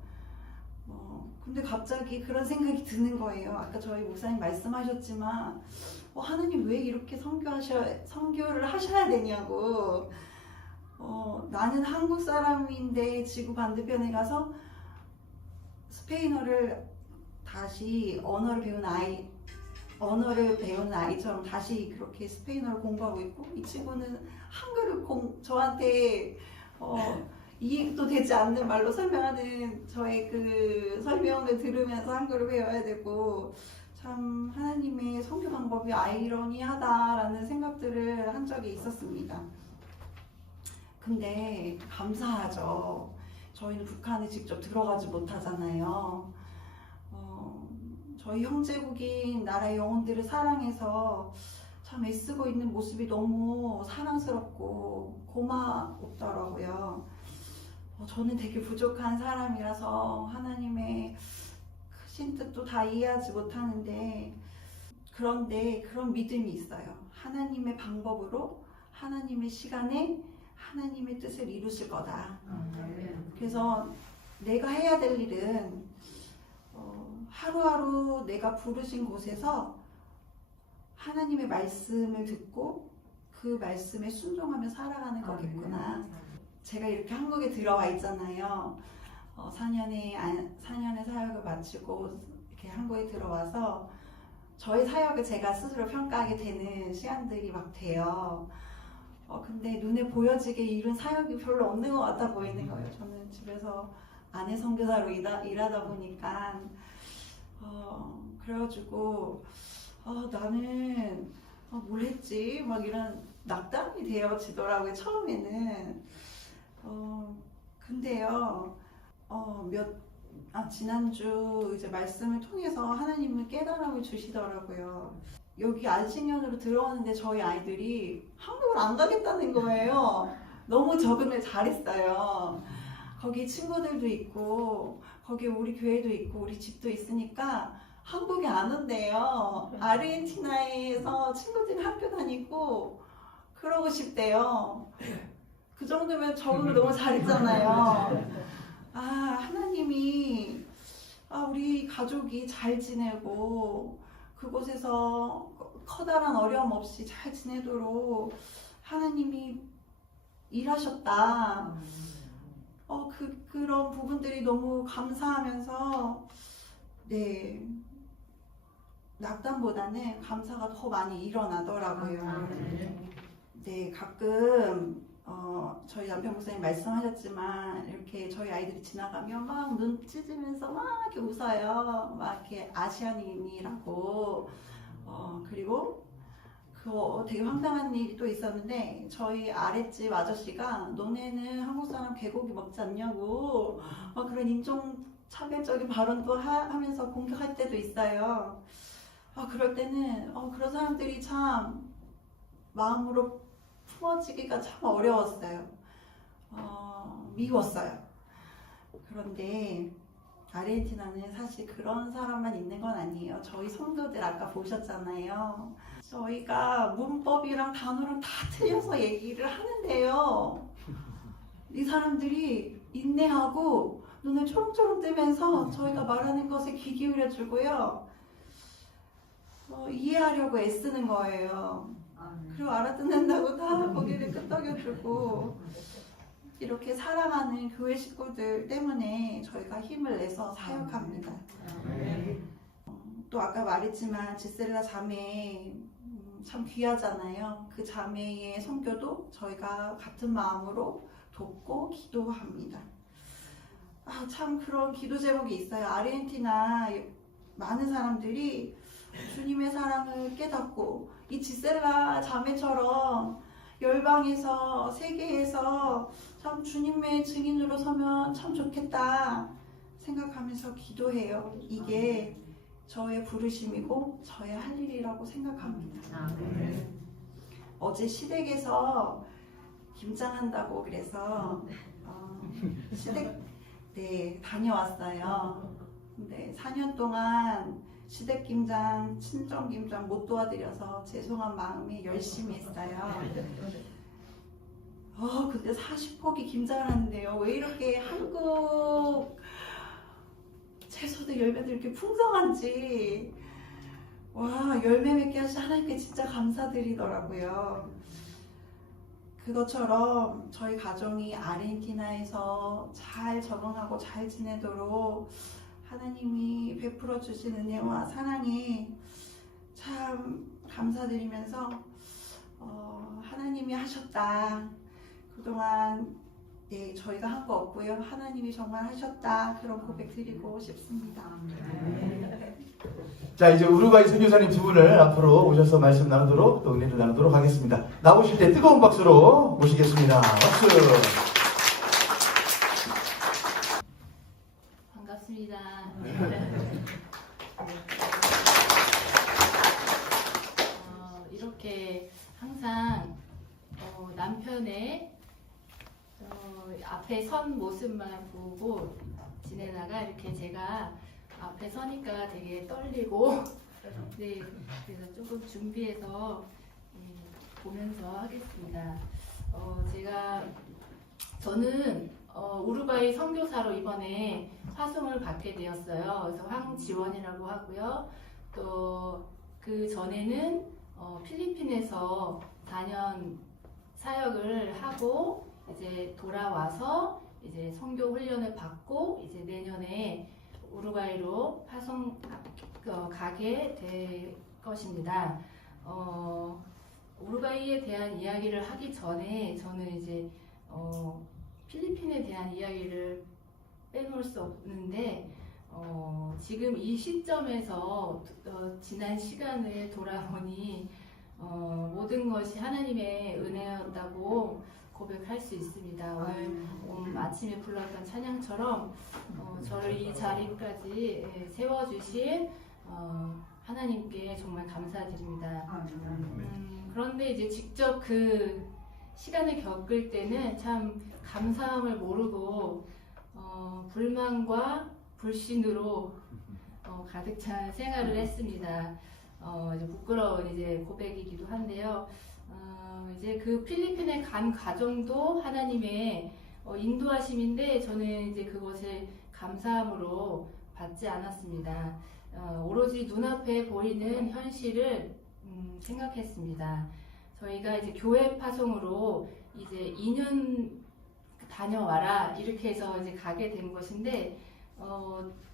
근데 갑자기 그런 생각이 드는 거예요. 아까 저희 목사님 말씀하셨지만 하나님 왜 이렇게 선교를 하셔야 되냐고. 나는 한국 사람인데 지구 반대편에 가서 스페인어를 다시 언어를 배운 언어를 배우는 아이처럼 다시 그렇게 스페인어를 공부하고 있고, 이 친구는 한글을 저한테 이해도 되지 않는 말로 설명하는 저의 그 설명을 들으면서 한글을 배워야 되고, 참 하나님의 선교 방법이 아이러니하다라는 생각들을 한 적이 있었습니다. 근데 감사하죠. 저희는 북한에 직접 들어가지 못하잖아요. 저희 형제국인 나라의 영혼들을 사랑해서 참 애쓰고 있는 모습이 너무 사랑스럽고 고맙더라고요. 저는 되게 부족한 사람이라서 하나님의 크신 뜻도 다 이해하지 못하는데, 그런데 그런 믿음이 있어요. 하나님의 방법으로, 하나님의 시간에 하나님의 뜻을 이루실 거다. 그래서 내가 해야 될 일은 하루하루 내가 부르신 곳에서 하나님의 말씀을 듣고 그 말씀에 순종하며 살아가는 거겠구나. 제가 이렇게 한국에 들어와 있잖아요. 4년의 사역을 마치고 이렇게 한국에 들어와서 저의 사역을 제가 스스로 평가하게 되는 시간들이 막 돼요. 근데 눈에 보여지게 이룬 사역이 별로 없는 것 같아 보이는 거예요. 저는 집에서 아내 선교사로 일하다 보니까 그래가지고 나는 뭘 했지? 막 이런 낙담이 되어지더라고요, 처음에는. 근데요, 지난주 이제 말씀을 통해서 하나님은 깨달음을 주시더라고요. 여기 안식년으로 들어오는데 저희 아이들이 한국을 안 가겠다는 거예요. 너무 적응을 잘했어요. 거기 친구들도 있고, 거기 우리 교회도 있고, 우리 집도 있으니까 한국에 안 온대요. 아르헨티나에서 친구들이 학교 다니고 그러고 싶대요. 그 정도면 적응을 너무 잘했잖아요. 하나님이 우리 가족이 잘 지내고 그곳에서 커다란 어려움 없이 잘 지내도록 하나님이 일하셨다. 그런 부분들이 너무 감사하면서, 네, 낙담보다는 감사가 더 많이 일어나더라고요. 네, 가끔 저희 남편 목사님 말씀하셨지만 이렇게 저희 아이들이 지나가면 막 눈 찢으면서 막 이렇게 웃어요. 막 이렇게 아시안인이라고. 그리고 그거 되게 황당한 일이 또 있었는데, 저희 아랫집 아저씨가 너네는 한국 사람 개고기 먹지 않냐고 막 그런 인종차별적인 발언도 하면서 공격할 때도 있어요. 그럴 때는 그런 사람들이 참 마음으로 품어지기가 참 어려웠어요. 미웠어요. 그런데 아르헨티나는 사실 그런 사람만 있는 건 아니에요. 저희 성도들 아까 보셨잖아요. 저희가 문법이랑 단어랑 다 틀려서 얘기를 하는데요. 이 사람들이 인내하고 눈을 초롱초롱 뜨면서 저희가 말하는 것에 귀 기울여 주고요. 이해하려고 애쓰는 거예요. 그리고 알아듣는다고 다 고개를 끄덕여주고, 이렇게 사랑하는 교회 식구들 때문에 저희가 힘을 내서 사역합니다. 또 아까 말했지만 지셀라 자매 참 귀하잖아요. 그 자매의 선교도 저희가 같은 마음으로 돕고 기도합니다. 참 그런 기도 제목이 있어요. 아르헨티나 많은 사람들이 주님의 사랑을 깨닫고 이 지셀라 자매처럼 열방에서 세계에서 참 주님의 증인으로 서면 참 좋겠다 생각하면서 기도해요. 이게 저의 부르심이고 저의 할 일이라고 생각합니다. 어제 시댁에서 김장한다고 그래서 시댁 다녀왔어요. 근데 4년 동안 시댁김장, 친정김장 못 도와드려서 죄송한 마음에 열심히 했어요. 근데 40포기 김장을 하는데요. 왜 이렇게 한국 채소들, 열매들 이렇게 풍성한지, 열매 맺게 하신 하나님께 진짜 감사드리더라고요. 그것처럼 저희 가정이 아르헨티나에서 잘 적응하고 잘 지내도록 하나님이 베풀어 주신 은혜와 사랑에 참 감사드리면서 하나님이 하셨다. 그동안 네, 저희가 한 거 없고요. 하나님이 정말 하셨다. 그런 고백 드리고 싶습니다. 자, 이제 우루과이 선교사님 두 분을 앞으로 오셔서 말씀 나누도록 또 은혜를 나누도록 하겠습니다. 나오실 때 뜨거운 박수로 모시겠습니다. 박수. 반갑습니다. 이렇게 항상 남편의 앞에 선 모습만 보고 지내다가 이렇게 제가 앞에 서니까 되게 떨리고 네, 그래서 조금 준비해서 보면서 하겠습니다. 저는 우루과이 선교사로 이번에 파송을 받게 되었어요. 그래서 황지원이라고 하고요. 또 그 전에는 필리핀에서 4년 사역을 하고 이제 돌아와서 이제 선교 훈련을 받고 이제 내년에 우루과이로 파송 가게 될 것입니다. 우루과이에 대한 이야기를 하기 전에 저는 이제 필리핀에 대한 이야기를 빼놓을 수 없는데 지금 이 시점에서 지난 시간을 돌아보니 모든 것이 하나님의 은혜였다고 고백할 수 있습니다. 오늘 아침에 불렀던 찬양처럼 저를 이 자리까지 세워주신 하나님께 정말 감사드립니다. 그런데 이제 직접 그 시간을 겪을 때는 참 감사함을 모르고 불만과 불신으로 가득 찬 생활을 했습니다. 이제 부끄러운 이제 고백이기도 한데요. 이제 그 필리핀에 간 과정도 하나님의 인도하심인데 저는 이제 그것을 감사함으로 받지 않았습니다. 오로지 눈앞에 보이는 현실을 생각했습니다. 저희가 이제 교회 파송으로 이제 2년 다녀와라 이렇게 해서 이제 가게 된 것인데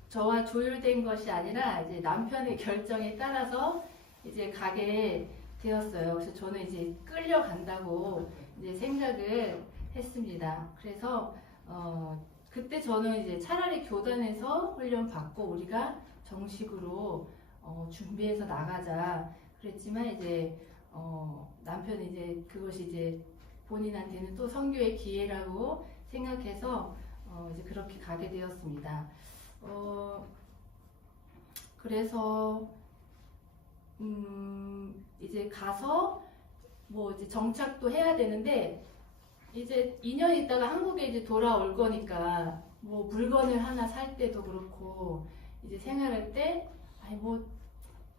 저와 조율된 것이 아니라 이제 남편의 결정에 따라서 이제 가게 되었어요. 그래서 저는 이제 끌려간다고 이제 생각을 했습니다. 그래서 그때 저는 이제 차라리 교단에서 훈련 받고 우리가 정식으로 준비해서 나가자 그랬지만 이제 남편이 이제 그것이 이제 본인한테는 또 선교의 기회라고 생각해서 이제 그렇게 가게 되었습니다. 그래서 이제 가서 뭐 이제 정착도 해야 되는데 이제 2년 있다가 한국에 이제 돌아올 거니까 뭐 물건을 하나 살 때도 그렇고 이제 생활할 때 아니 뭐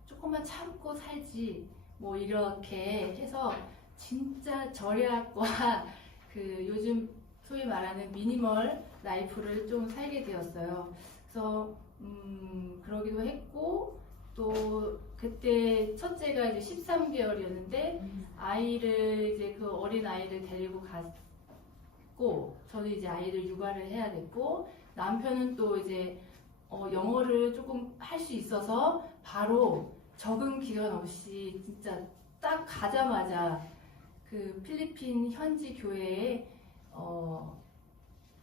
조금만 참고 살지 뭐 이렇게 해서 진짜 절약과 그 요즘 소위 말하는 미니멀 라이프를 좀 살게 되었어요. 그래서 그러기도 했고 또 그때 첫째가 이제 13개월이었는데 아이를 이제 그 어린 아이를 데리고 갔고 저는 이제 아이를 육아를 해야 됐고 남편은 또 이제 영어를 조금 할 수 있어서 바로 적응 기간 없이 진짜 딱 가자마자 그 필리핀 현지 교회에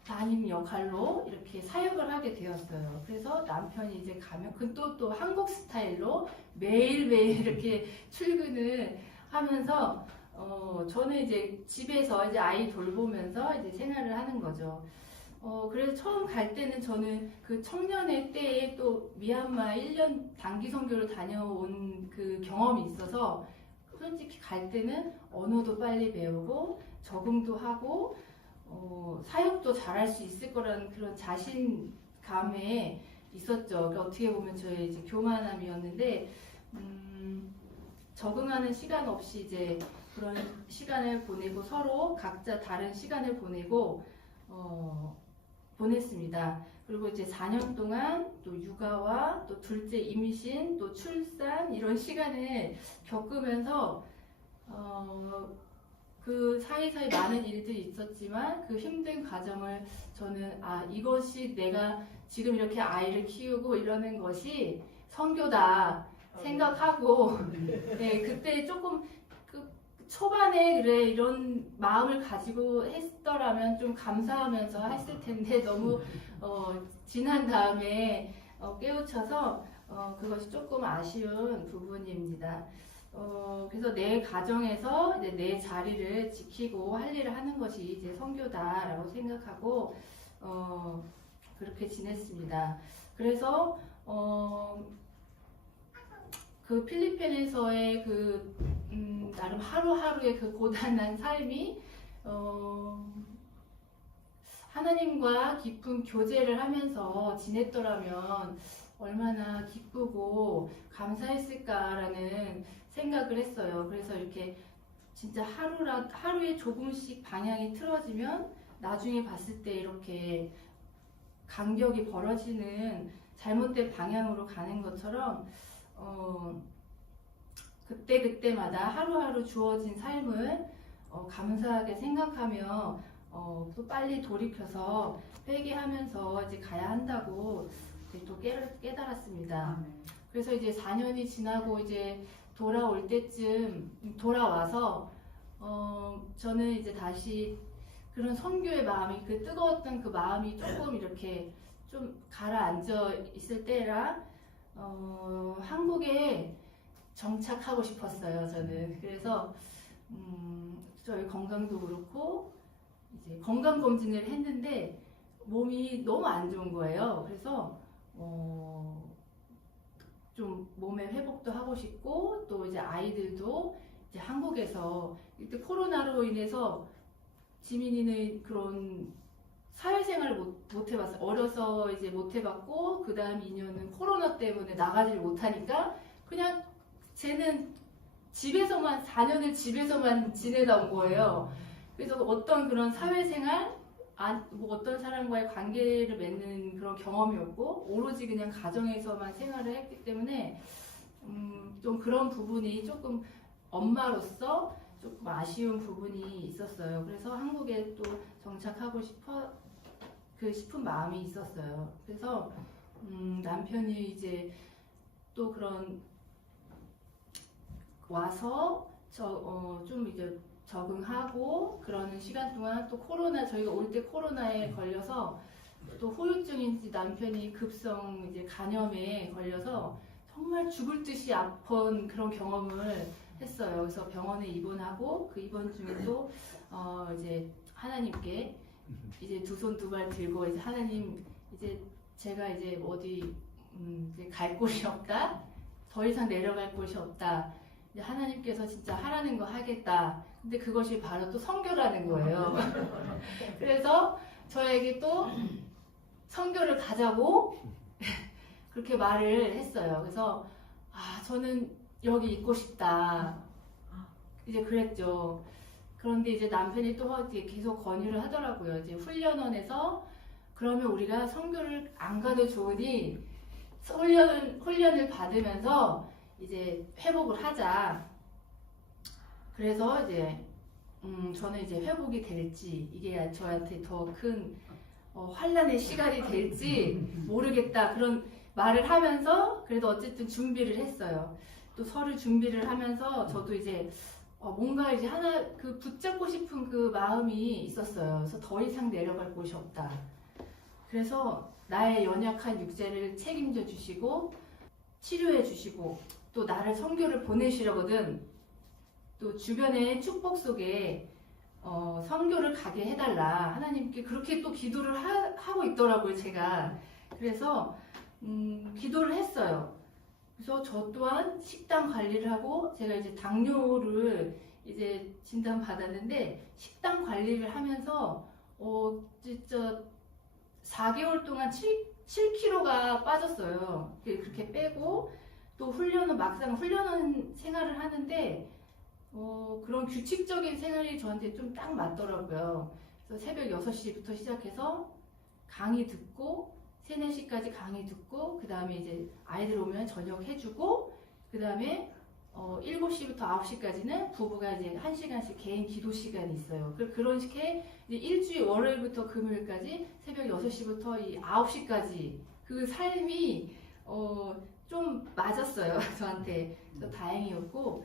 담임 역할로 이렇게 사역을 하게 되었어요. 그래서 남편이 이제 가면 그 또 한국 스타일로 매일매일 이렇게 출근을 하면서 저는 이제 집에서 이제 아이 돌보면서 이제 생활을 하는 거죠. 그래서 처음 갈 때는 저는 그 청년의 때에 또 미얀마 1년 단기 선교를 다녀온 그 경험이 있어서 솔직히 갈 때는 언어도 빨리 배우고 적응도 하고 사역도 잘할 수 있을 거라는 그런 자신감에 있었죠. 그러니까 어떻게 보면 저의 이제 교만함이었는데 적응하는 시간 없이 이제 그런 시간을 보내고 서로 각자 다른 시간을 보내고 보냈습니다. 그리고 이제 4년 동안 또 육아와 또 둘째 임신 또 출산 이런 시간을 겪으면서 그 사이사이 많은 일들이 있었지만 그 힘든 과정을 저는 이것이 내가 지금 이렇게 아이를 키우고 이러는 것이 선교다. 생각하고 네, 그때 조금 그 초반에 그래 이런 마음을 가지고 했더라면 좀 감사하면서 했을 텐데 너무 지난 다음에 깨우쳐서 그것이 조금 아쉬운 부분입니다. 그래서 내 가정에서 이제 내 자리를 지키고 할 일을 하는 것이 이제 선교다라고 생각하고 그렇게 지냈습니다. 그래서 그 필리핀에서의 그 나름 하루하루의 그 고단한 삶이 하나님과 깊은 교제를 하면서 지냈더라면 얼마나 기쁘고 감사했을까라는 생각을 했어요. 그래서 이렇게 진짜 하루에 조금씩 방향이 틀어지면 나중에 봤을 때 이렇게 간격이 벌어지는 잘못된 방향으로 가는 것처럼 그때마다 하루하루 주어진 삶을 감사하게 생각하며 또 빨리 돌이켜서 회개하면서 이제 가야 한다고 이제 또 깨달았습니다. 그래서 이제 4년이 지나고 이제 돌아올 때쯤 돌아와서 저는 이제 다시 그런 선교의 마음이 그 뜨거웠던 그 마음이 조금 이렇게 좀 가라앉아 있을 때라 한국에 정착하고 싶었어요. 저는 그래서 저희 건강도 그렇고 이제 건강 검진을 했는데 몸이 너무 안 좋은 거예요. 그래서 좀 몸의 회복도 하고 싶고 또 이제 아이들도 이제 한국에서 이때 코로나로 인해서 지민이는 그런 사회생활을 못 해봤어요. 어려서 이제 못 해봤고 그 다음 2년은 코로나 때문에 나가지를 못하니까 그냥 쟤는 집에서만 4년을 집에서만 지내다 온 거예요. 그래서 어떤 그런 사회생활, 뭐 어떤 사람과의 관계를 맺는 그런 경험이 없고 오로지 그냥 가정에서만 생활을 했기 때문에 좀 그런 부분이 조금 엄마로서 조금 아쉬운 부분이 있었어요. 그래서 한국에 또 정착하고 싶은 마음이 있었어요. 그래서 남편이 이제 또 그런 와서 좀 이제 적응하고 그러는 시간 동안 또 저희가 올 때 코로나에 걸려서 또 후유증인지 남편이 급성 이제 간염에 걸려서 정말 죽을 듯이 아픈 그런 경험을 했어요. 그래서 병원에 입원하고 그 입원 중에 또 이제 하나님께 이제 두 손 두 발 들고 이제 하나님 이제 제가 이제 어디 이제 갈 곳이 없다. 더 이상 내려갈 곳이 없다. 이제 하나님께서 진짜 하라는 거 하겠다. 근데 그것이 바로 또 선교라는 거예요. 그래서 저에게 또 선교를 가자고 그렇게 말을 했어요. 그래서 저는 여기 있고 싶다. 이제 그랬죠. 그런데 이제 남편이 또 이제 계속 권유를 하더라고요. 이제 훈련원에서 그러면 우리가 선교를 안 가도 좋으니 훈련을 받으면서 이제 회복을 하자. 그래서 이제 저는 이제 회복이 될지 이게 저한테 더 큰 환란의 시간이 될지 모르겠다 그런 말을 하면서 그래도 어쨌든 준비를 했어요. 또 서류 준비를 하면서 저도 이제 뭔가 이제 하나 그 붙잡고 싶은 그 마음이 있었어요. 그래서 더 이상 내려갈 곳이 없다. 그래서 나의 연약한 육체를 책임져 주시고 치료해 주시고 또 나를 선교를 보내시려거든. 또 주변의 축복 속에 선교를 가게 해달라. 하나님께 그렇게 또 기도를 하고 있더라고요, 제가. 그래서 기도를 했어요. 그래서 저 또한 식단 관리를 하고 제가 이제 당뇨를 이제 진단 받았는데 식단 관리를 하면서 진짜 4개월 동안 7kg가 빠졌어요. 그렇게 빼고 또 막상 훈련은 생활을 하는데 그런 규칙적인 생활이 저한테 좀 딱 맞더라고요. 그래서 새벽 6시부터 시작해서 강의 듣고 3, 4시까지 강의 듣고 그 다음에 이제 아이들 오면 저녁 해주고 그 다음에 7시부터 9시까지는 부부가 이제 1시간씩 개인 기도 시간이 있어요. 그런 식의 이제 일주일 월요일부터 금요일까지 새벽 6시부터 이 9시까지 그 삶이 좀 맞았어요. 저한테. 그래서 다행이었고,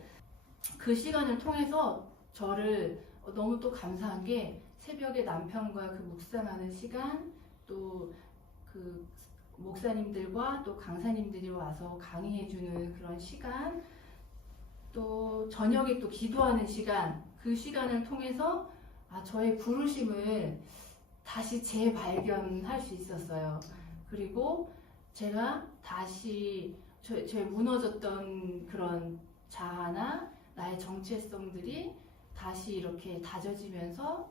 그 시간을 통해서 저를 너무 또 감사한 게 새벽에 남편과 그 묵상하는 시간, 또 그 목사님들과 또 강사님들이 와서 강의해주는 그런 시간, 또 저녁에 또 기도하는 시간, 그 시간을 통해서 저의 부르심을 다시 재발견할 수 있었어요. 그리고 제가 다시 저의 무너졌던 그런 자아나 나의 정체성들이 다시 이렇게 다져지면서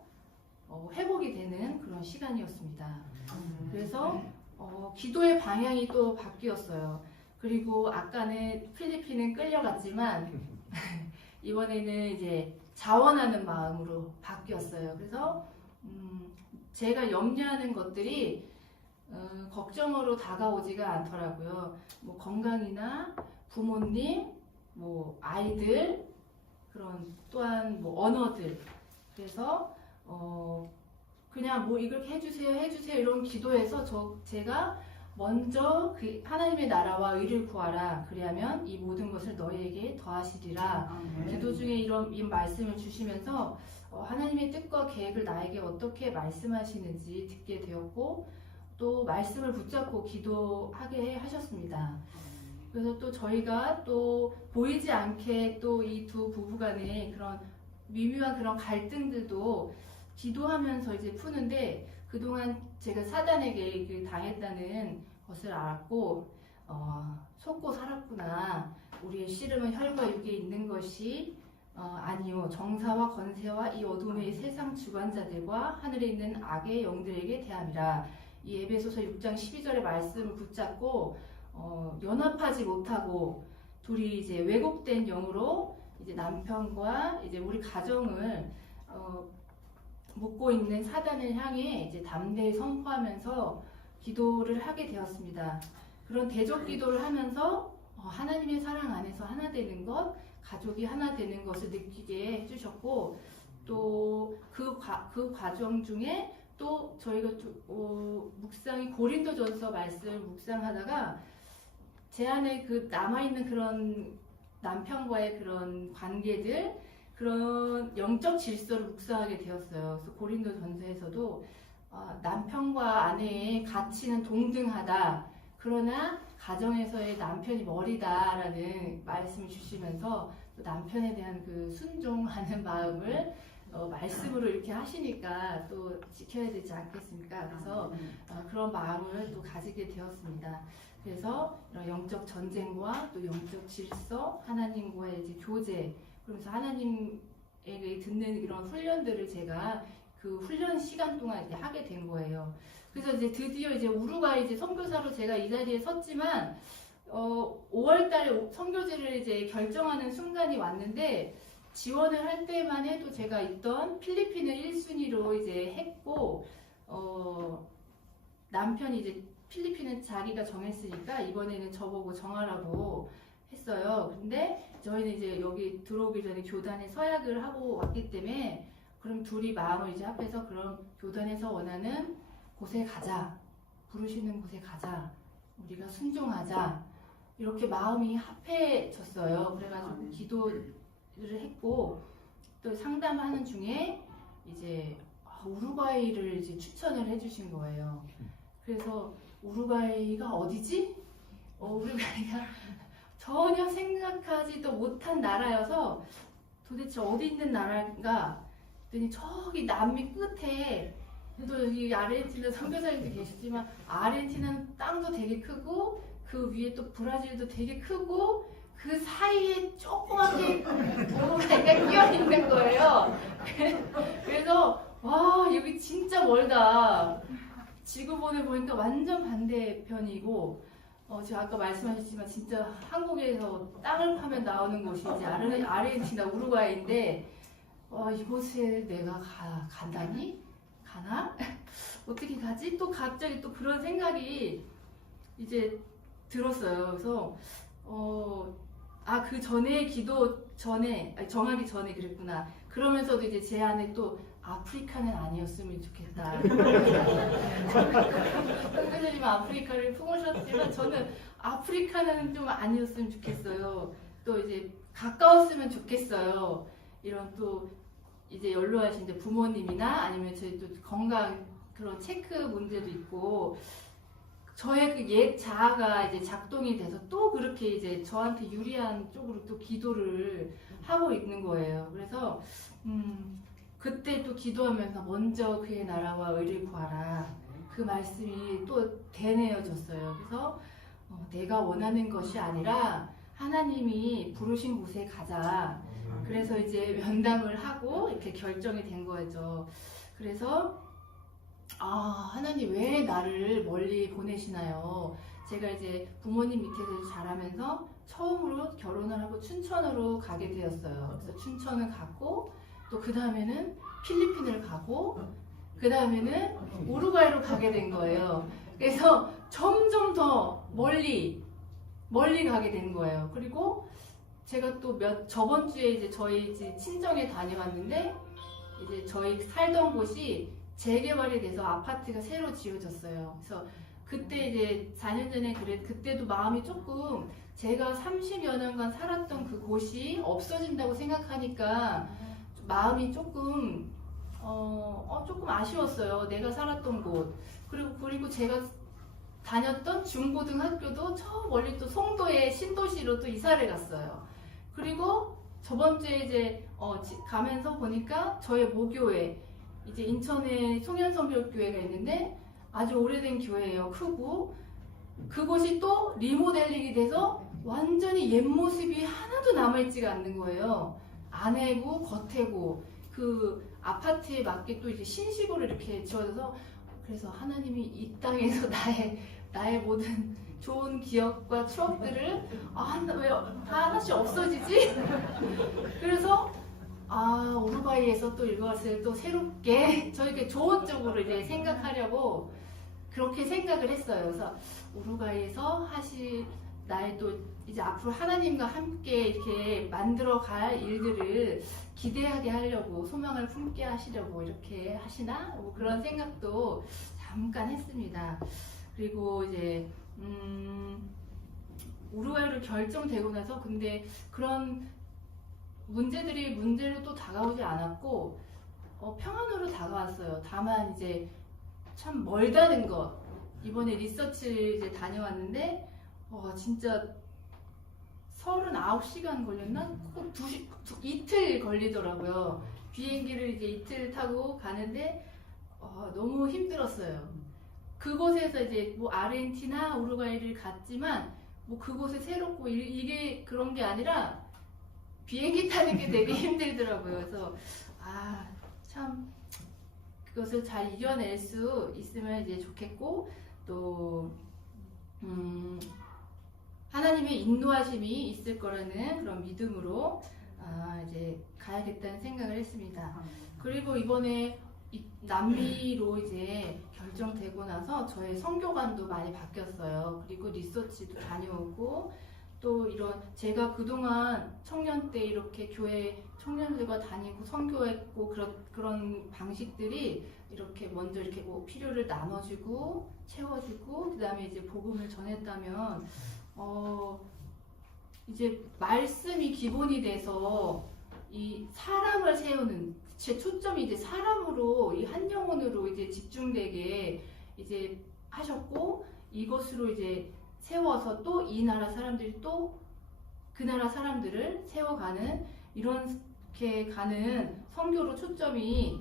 회복이 되는 그런 시간이었습니다. 그래서 기도의 방향이 또 바뀌었어요. 그리고 아까는 필리핀은 끌려갔지만 이번에는 이제 자원하는 마음으로 바뀌었어요. 그래서 제가 염려하는 것들이 걱정으로 다가오지가 않더라고요. 뭐 건강이나 부모님, 뭐 아이들, 그런 또한 뭐 언어들. 그래서 그냥 뭐 이렇게 해주세요 이런 기도해서 제가 먼저 그 하나님의 나라와 의를 구하라. 그리하면 이 모든 것을 너희에게 더하시리라. 기도 중에 이 말씀을 주시면서 하나님의 뜻과 계획을 나에게 어떻게 말씀하시는지 듣게 되었고, 또 말씀을 붙잡고 기도하게 하셨습니다. 그래서 또 저희가 또 보이지 않게 또 이 두 부부 간의 그런 미묘한 그런 갈등들도 기도하면서 이제 푸는데, 그동안 제가 사단에게 당했다는 것을 알았고, 속고 살았구나. 우리의 씨름은 혈과 육에 있는 것이 아니요, 정사와 권세와 이 어둠의 세상 주관자들과 하늘에 있는 악의 영들에게 대함이라. 이 에베소서 6장 12절의 말씀을 붙잡고 연합하지 못하고 둘이 이제 왜곡된 영으로 이제 남편과 이제 우리 가정을 묶고 있는 사단을 향해 이제 담대히 선포하면서 기도를 하게 되었습니다. 그런 대적 기도를 하면서 하나님의 사랑 안에서 하나 되는 것, 가족이 하나 되는 것을 느끼게 해주셨고, 또 그 과정 중에 또 저희가 묵상이 고린도전서 말씀을 묵상하다가 제 안에 그 남아있는 그런 남편과의 그런 관계들, 그런 영적 질서를 묵상하게 되었어요. 그래서 고린도전서에서도 남편과 아내의 가치는 동등하다. 그러나 가정에서의 남편이 머리다라는 말씀을 주시면서 또 남편에 대한 그 순종하는 마음을 말씀으로 이렇게 하시니까 또 지켜야 되지 않겠습니까? 그래서 그런 마음을 또 가지게 되었습니다. 그래서 이런 영적 전쟁과 또 영적 질서, 하나님과의 이제 교제, 그러면서 하나님에게 듣는 이런 훈련들을 제가 그 훈련 시간 동안 이제 하게 된 거예요. 그래서 이제 드디어 이제 우루과이 이제 선교사로 제가 이 자리에 섰지만 5월달에 선교지를 이제 결정하는 순간이 왔는데, 지원을 할 때만 해도 제가 있던 필리핀을 1순위로 이제 했고, 남편이 이제 필리핀은 자기가 정했으니까 이번에는 저보고 정하라고 했어요. 근데 저희는 이제 여기 들어오기 전에 교단에 서약을 하고 왔기 때문에, 그럼 둘이 마음을 이제 합해서 그럼 교단에서 원하는 곳에 가자, 부르시는 곳에 가자, 우리가 순종하자, 이렇게 마음이 합해졌어요. 그래가지고 기도를 했고, 또 상담하는 중에 이제 우루과이를 이제 추천을 해주신 거예요. 그래서 우루과이가 어디지? 우루과이가 전혀 생각하지도 못한 나라여서 도대체 어디 있는 나라인가? 그랬더니 저기 남미 끝에, 또 여기 아르헨티나 선교사님도 계시지만 아르헨티나는 땅도 되게 크고 그 위에 또 브라질도 되게 크고 그 사이에 조그맣게 우루과이가 끼어 있는 거예요. 그래서 와, 여기 진짜 멀다. 지구본을 보니까 완전 반대편이고, 제가 아까 말씀하셨지만 진짜 한국에서 땅을 파면 나오는 곳이 이제 아르헨티나 우루과이인데, 이곳에 내가 간다니? 가나? 어떻게 가지? 또 갑자기 또 그런 생각이 이제 들었어요. 그래서 그 전에 기도 전에 정하기 전에 그랬구나. 그러면서도 이제 제 안에 또 아프리카는 아니었으면 좋겠다. 선생님은 아프리카를 품으셨지만 저는 아프리카는 좀 아니었으면 좋겠어요. 또 이제 가까웠으면 좋겠어요. 이런 또 이제 연로하신 이제 부모님이나 아니면 저희 또 건강 그런 체크 문제도 있고 저의 그 옛 자아가 이제 작동이 돼서 또 그렇게 이제 저한테 유리한 쪽으로 또 기도를 하고 있는 거예요. 그래서 그때 또 기도하면서 먼저 그의 나라와 의를 구하라. 그 말씀이 또 되뇌어졌어요. 그래서 내가 원하는 것이 아니라 하나님이 부르신 곳에 가자. 그래서 이제 면담을 하고 이렇게 결정이 된 거죠. 그래서 하나님 왜 나를 멀리 보내시나요? 제가 이제 부모님 밑에서 자라면서 처음으로 결혼을 하고 춘천으로 가게 되었어요. 그래서 춘천을 갔고 또 그 다음에는 필리핀을 가고 그 다음에는 우루과이로 가게 된 거예요. 그래서 점점 더 멀리 가게 된 거예요. 그리고 제가 또 저번 주에 이제 저희 이제 친정에 다녀왔는데 이제 저희 살던 곳이 재개발이 돼서 아파트가 새로 지어졌어요. 그래서 그때 이제 4년 전에 그때도 마음이 조금 제가 30여 년간 살았던 그 곳이 없어진다고 생각하니까 마음이 조금 조금 아쉬웠어요. 내가 살았던 곳. 그리고 제가 다녔던 중고등학교도 저 멀리 또 송도의 신도시로 또 이사를 갔어요. 그리고 저번 주에 이제 가면서 보니까 저의 모교회 이제 인천에 송현성교회가 있는데 아주 오래된 교회예요. 크고 그곳이 또 리모델링이 돼서 완전히 옛 모습이 하나도 남아있지가 않는 거예요. 안에고 겉에고 그 아파트에 맞게 또 이제 신식으로 이렇게 지어져서 그래서 하나님이 이 땅에서 나의 모든 좋은 기억과 추억들을 왜 다 하나씩 없어지지? 그래서 우루과이에서 또 이것을 또 새롭게 저에게 좋은 쪽으로 이제 생각하려고 그렇게 생각을 했어요. 그래서 우루과이에서 나의 또 이제 앞으로 하나님과 함께 이렇게 만들어갈 일들을 기대하게 하려고 소망을 품게 하시려고 이렇게 하시나? 뭐 그런 생각도 잠깐 했습니다. 그리고 이제 우루과이로 결정되고 나서 근데 그런 문제로 또 다가오지 않았고 평안으로 다가왔어요. 다만 이제 참 멀다는 것. 이번에 리서치 이제 다녀왔는데 진짜 39시간 걸렸나? 꼭 이틀 걸리더라고요. 비행기를 이제 이틀 타고 가는데 너무 힘들었어요. 그곳에서 이제 뭐 아르헨티나, 우루과이를 갔지만 뭐 그곳에 새롭고 이게 그런 게 아니라 비행기 타는 게 되게 힘들더라고요. 그래서 참 그것을 잘 이겨낼 수 있으면 이제 좋겠고 또 하나님의 인도하심이 있을 거라는 그런 믿음으로 이제 가야겠다는 생각을 했습니다. 그리고 이번에 남미로 이제 결정되고 나서 저의 선교관도 많이 바뀌었어요. 그리고 리서치도 다녀오고 또 이런 제가 그동안 청년 때 이렇게 교회 청년들과 다니고 선교했고 그런 방식들이 이렇게 먼저 이렇게 뭐 필요를 나눠주고 채워주고 그 다음에 이제 복음을 전했다면 이제 말씀이 기본이 돼서 이 사람을 세우는 제 초점이 이제 사람으로 이 한 영혼으로 이제 집중되게 이제 하셨고 이것으로 이제 세워서 또 이 나라 사람들이 또 그 나라 사람들을 세워가는 이렇게 가는 선교로 초점이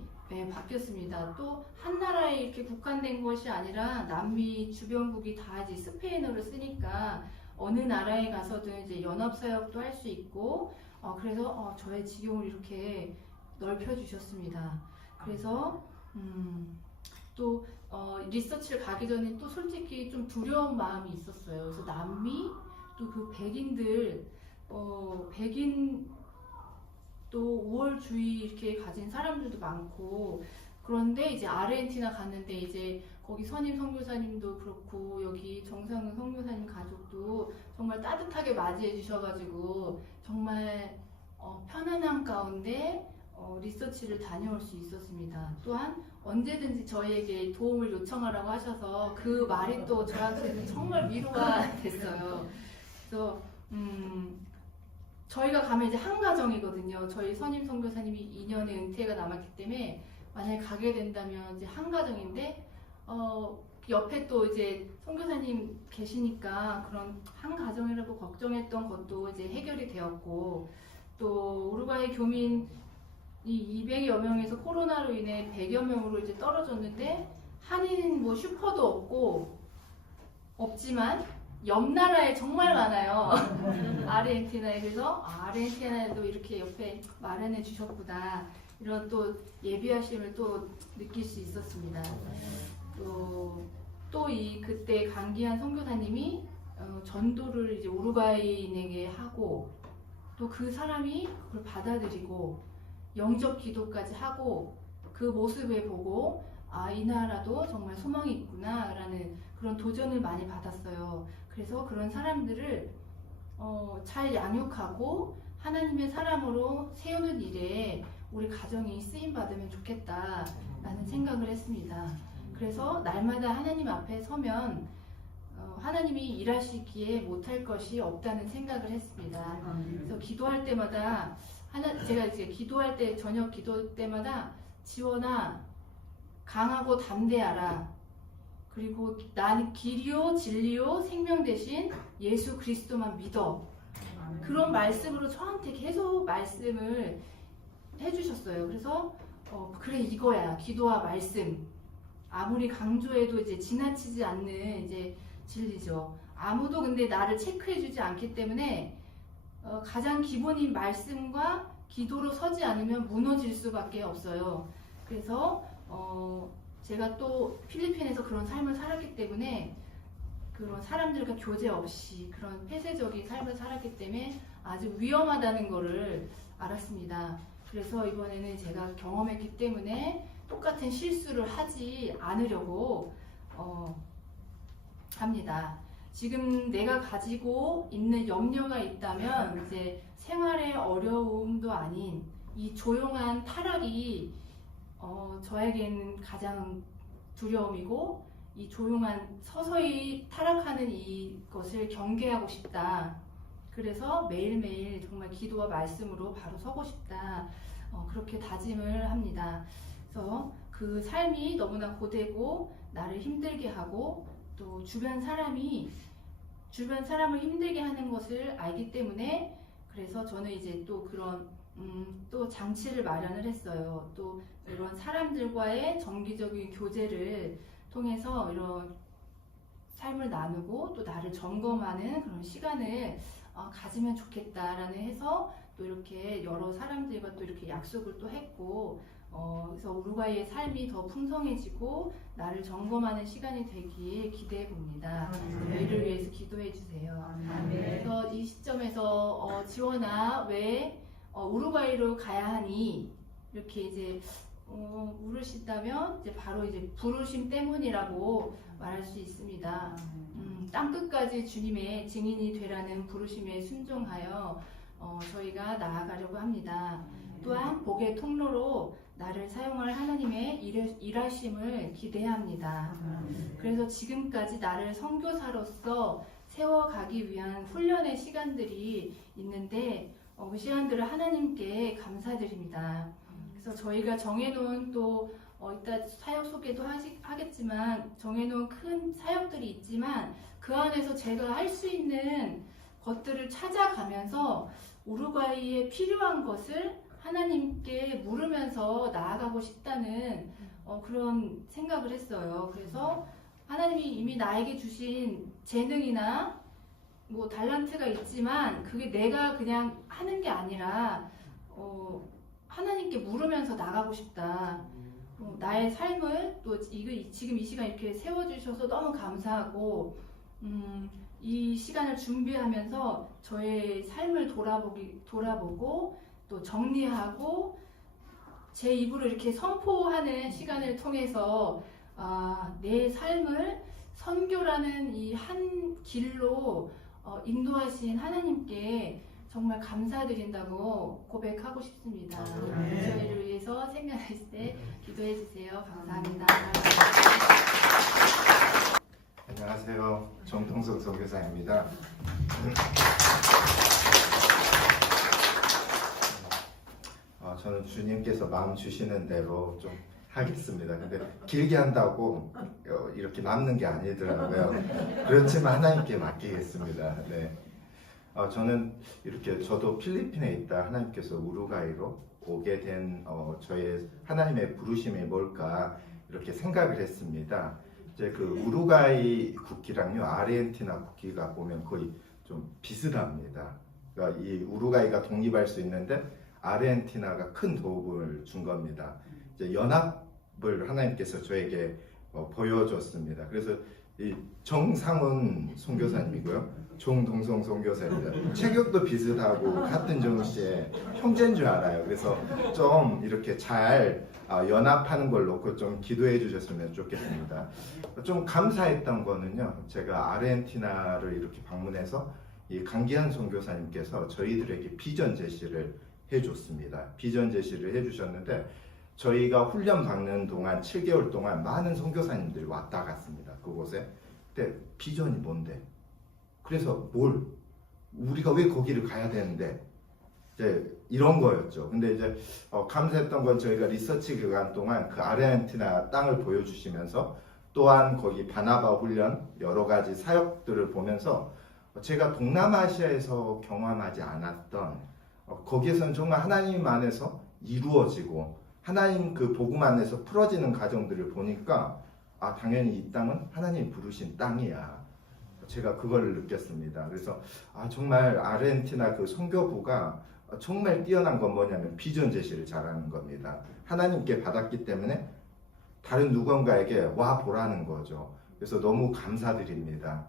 바뀌었습니다. 또 한 나라에 이렇게 국한된 것이 아니라 남미 주변국이 다 이제 스페인어를 쓰니까 어느 나라에 가서든 이제 연합사역도 할 수 있고 그래서 저의 지경을 이렇게 넓혀주셨습니다. 그래서 또 리서치를 가기 전에 또 솔직히 좀 두려운 마음이 있었어요. 그래서 남미 또 그 백인들 백인 또 우월주의 이렇게 가진 사람들도 많고 그런데 이제 아르헨티나 갔는데 이제 거기 선임 선교사님도 그렇고 여기 정상훈 선교사님 가족도 정말 따뜻하게 맞이해 주셔가지고 정말 편안함 가운데 리서치를 다녀올 수 있었습니다. 또한 언제든지 저희에게 도움을 요청하라고 하셔서 그 말이 또 저한테는 정말 위로가 됐어요. 그래서 저희가 가면 이제 한 가정이거든요. 저희 선임 선교사님이 2년의 은퇴가 남았기 때문에 만약에 가게 된다면 이제 한 가정인데 옆에 또 이제 선교사님 계시니까 그런 한 가정이라고 걱정했던 것도 이제 해결이 되었고, 또 우루과이 교민이 200여 명에서 코로나로 인해 100여 명으로 이제 떨어졌는데 한인 뭐 슈퍼도 없지만 옆 나라에 정말 많아요. 아르헨티나에. 그래서 아르헨티나에도 이렇게 옆에 마련해 주셨구나, 이런 또 예비하심을 또 느낄 수 있었습니다. 또 이 그때 강기한 선교사님이 전도를 이제 우루과이인에게 하고, 또 그 사람이 그걸 받아들이고 영접 기도까지 하고, 그 모습을 보고 이 나라도 정말 소망이 있구나라는 그런 도전을 많이 받았어요. 그래서 그런 사람들을 잘 양육하고 하나님의 사람으로 세우는 일에 우리 가정이 쓰임 받으면 좋겠다라는 생각을 했습니다. 그래서 날마다 하나님 앞에 서면 하나님이 일하시기에 못할 것이 없다는 생각을 했습니다. 그래서 기도할 때마다 제가 이제 기도할 때, 저녁 기도 때마다, 지원아 강하고 담대하라, 그리고 나는 길이요 진리요 생명 대신 예수 그리스도만 믿어, 그런 말씀으로 저한테 계속 말씀을 해주셨어요. 그래서 그래, 이거야 기도와 말씀. 아무리 강조해도 이제 지나치지 않는 이제 진리죠. 아무도 근데 나를 체크해주지 않기 때문에 가장 기본인 말씀과 기도로 서지 않으면 무너질 수밖에 없어요. 그래서 제가 또 필리핀에서 그런 삶을 살았기 때문에, 그런 사람들과 교제 없이 그런 폐쇄적인 삶을 살았기 때문에 아주 위험하다는 거를 알았습니다. 그래서 이번에는 제가 경험했기 때문에 똑같은 실수를 하지 않으려고 합니다. 지금 내가 가지고 있는 염려가 있다면 이제 생활의 어려움도 아닌 이 조용한 타락이 저에게는 가장 두려움이고, 이 조용한 서서히 타락하는 이것을 경계하고 싶다. 그래서 매일매일 정말 기도와 말씀으로 바로 서고 싶다. 그렇게 다짐을 합니다. 그래서 그 삶이 너무나 고되고 나를 힘들게 하고, 또 주변 사람을 힘들게 하는 것을 알기 때문에, 그래서 저는 이제 또 그런 또 장치를 마련을 했어요. 또 이런 사람들과의 정기적인 교제를 통해서 이런 삶을 나누고 또 나를 점검하는 그런 시간을 가지면 좋겠다라는 해서 또 이렇게 여러 사람들과 또 이렇게 약속을 또 했고, 그래서 우루과이의 삶이 더 풍성해지고 나를 점검하는 시간이 되길 기대해 봅니다. 이를 위해서 기도해 주세요. 그래서 이 시점에서 지원아 왜 우루과이로 가야 하니? 이렇게 이제 물으신다면 이제 바로 이제 부르심 때문이라고 말할 수 있습니다. 땅끝까지 주님의 증인이 되라는 부르심에 순종하여 저희가 나아가려고 합니다. 또한 복의 통로로 나를 사용할 하나님의 일하심을 기대합니다. 그래서 지금까지 나를 선교사로서 세워가기 위한 훈련의 시간들이 있는데 그 시간들을 하나님께 감사드립니다. 그래서 저희가 정해놓은 또 이따 사역 소개도 하겠지만 정해놓은 큰 사역들이 있지만 그 안에서 제가 할 수 있는 것들을 찾아가면서 우루과이에 필요한 것을 하나님께 물으면서 나아가고 싶다는 그런 생각을 했어요. 그래서 하나님이 이미 나에게 주신 재능이나 뭐 달란트가 있지만 그게 내가 그냥 하는 게 아니라 하나님께 물으면서 나가고 싶다. 나의 삶을 또 지금 이 시간 이렇게 세워주셔서 너무 감사하고 이 시간을 준비하면서 저의 삶을 돌아보고 또 정리하고 제 입으로 이렇게 선포하는 시간을 통해서 내 삶을 선교라는 이 한 길로 인도하신 하나님께 정말 감사드린다고 고백하고 싶습니다. 저희를 위해서 생명의 때 기도해 주세요. 감사합니다. 안녕하세요. 정동석 선교사입니다. 저는 주님께서 마음 주시는 대로 좀 하겠습니다. 근데 길게 한다고 이렇게 남는 게 아니더라고요. 그렇지만 하나님께 맡기겠습니다. 네. 저는 이렇게 저도 필리핀에 있다 하나님께서 우루과이로 오게 된 저의 하나님의 부르심이 뭘까 이렇게 생각을 했습니다. 이제 그 우루과이 국기랑요 아르헨티나 국기가 보면 거의 좀 비슷합니다. 그러니까 이 우루과이가 독립할 수 있는데 아르헨티나가 큰 도움을 준 겁니다. 이제 연합을 하나님께서 저에게 보여줬습니다. 그래서 이 정상훈 선교사님이고요, 종동성 선교사입니다. 체격도 비슷하고 같은 정씨의 형제인 줄 알아요. 그래서 좀 이렇게 잘 연합하는 걸 놓고 좀 기도해 주셨으면 좋겠습니다. 좀 감사했던 거는요, 제가 아르헨티나를 이렇게 방문해서 이 강기한 선교사님께서 저희들에게 비전 제시를 해줬습니다. 비전 제시를 해주셨는데 저희가 훈련 받는 동안 7개월 동안 많은 선교사님들이 왔다 갔습니다. 그곳에. 근데 비전이 뭔데? 그래서 우리가 왜 거기를 가야 되는데? 이제 이런 거였죠. 근데 이제 감사했던 건 저희가 리서치 기간 동안 그 아르헨티나 땅을 보여주시면서 또한 거기 바나바 훈련 여러 가지 사역들을 보면서 제가 동남아시아에서 경험하지 않았던 거기에서는 정말 하나님 안에서 이루어지고 하나님 그 복음 안에서 풀어지는 과정들을 보니까 당연히 이 땅은 하나님이 부르신 땅이야. 제가 그걸 느꼈습니다. 그래서 정말 아르헨티나 그 선교부가 정말 뛰어난 건 뭐냐면 비전 제시를 잘하는 겁니다. 하나님께 받았기 때문에 다른 누군가에게 와 보라는 거죠. 그래서 너무 감사드립니다.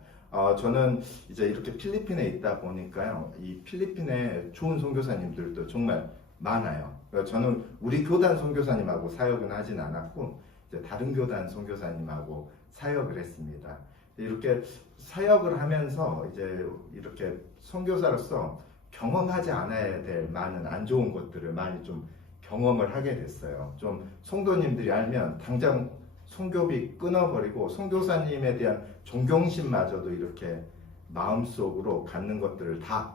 저는 이제 이렇게 필리핀에 있다 보니까요, 이 필리핀에 좋은 선교사님들도 정말 많아요. 저는 우리 교단 선교사님하고 사역은 하진 않았고 이제 다른 교단 선교사님하고 사역을 했습니다. 이렇게 사역을 하면서 이제 이렇게 선교사로서 경험하지 않아야 될 많은 안 좋은 것들을 많이 좀 경험을 하게 됐어요. 좀 성도님들이 알면 당장 선교비 끊어버리고 선교사님에 대한 존경심마저도 이렇게 마음속으로 갖는 것들을 다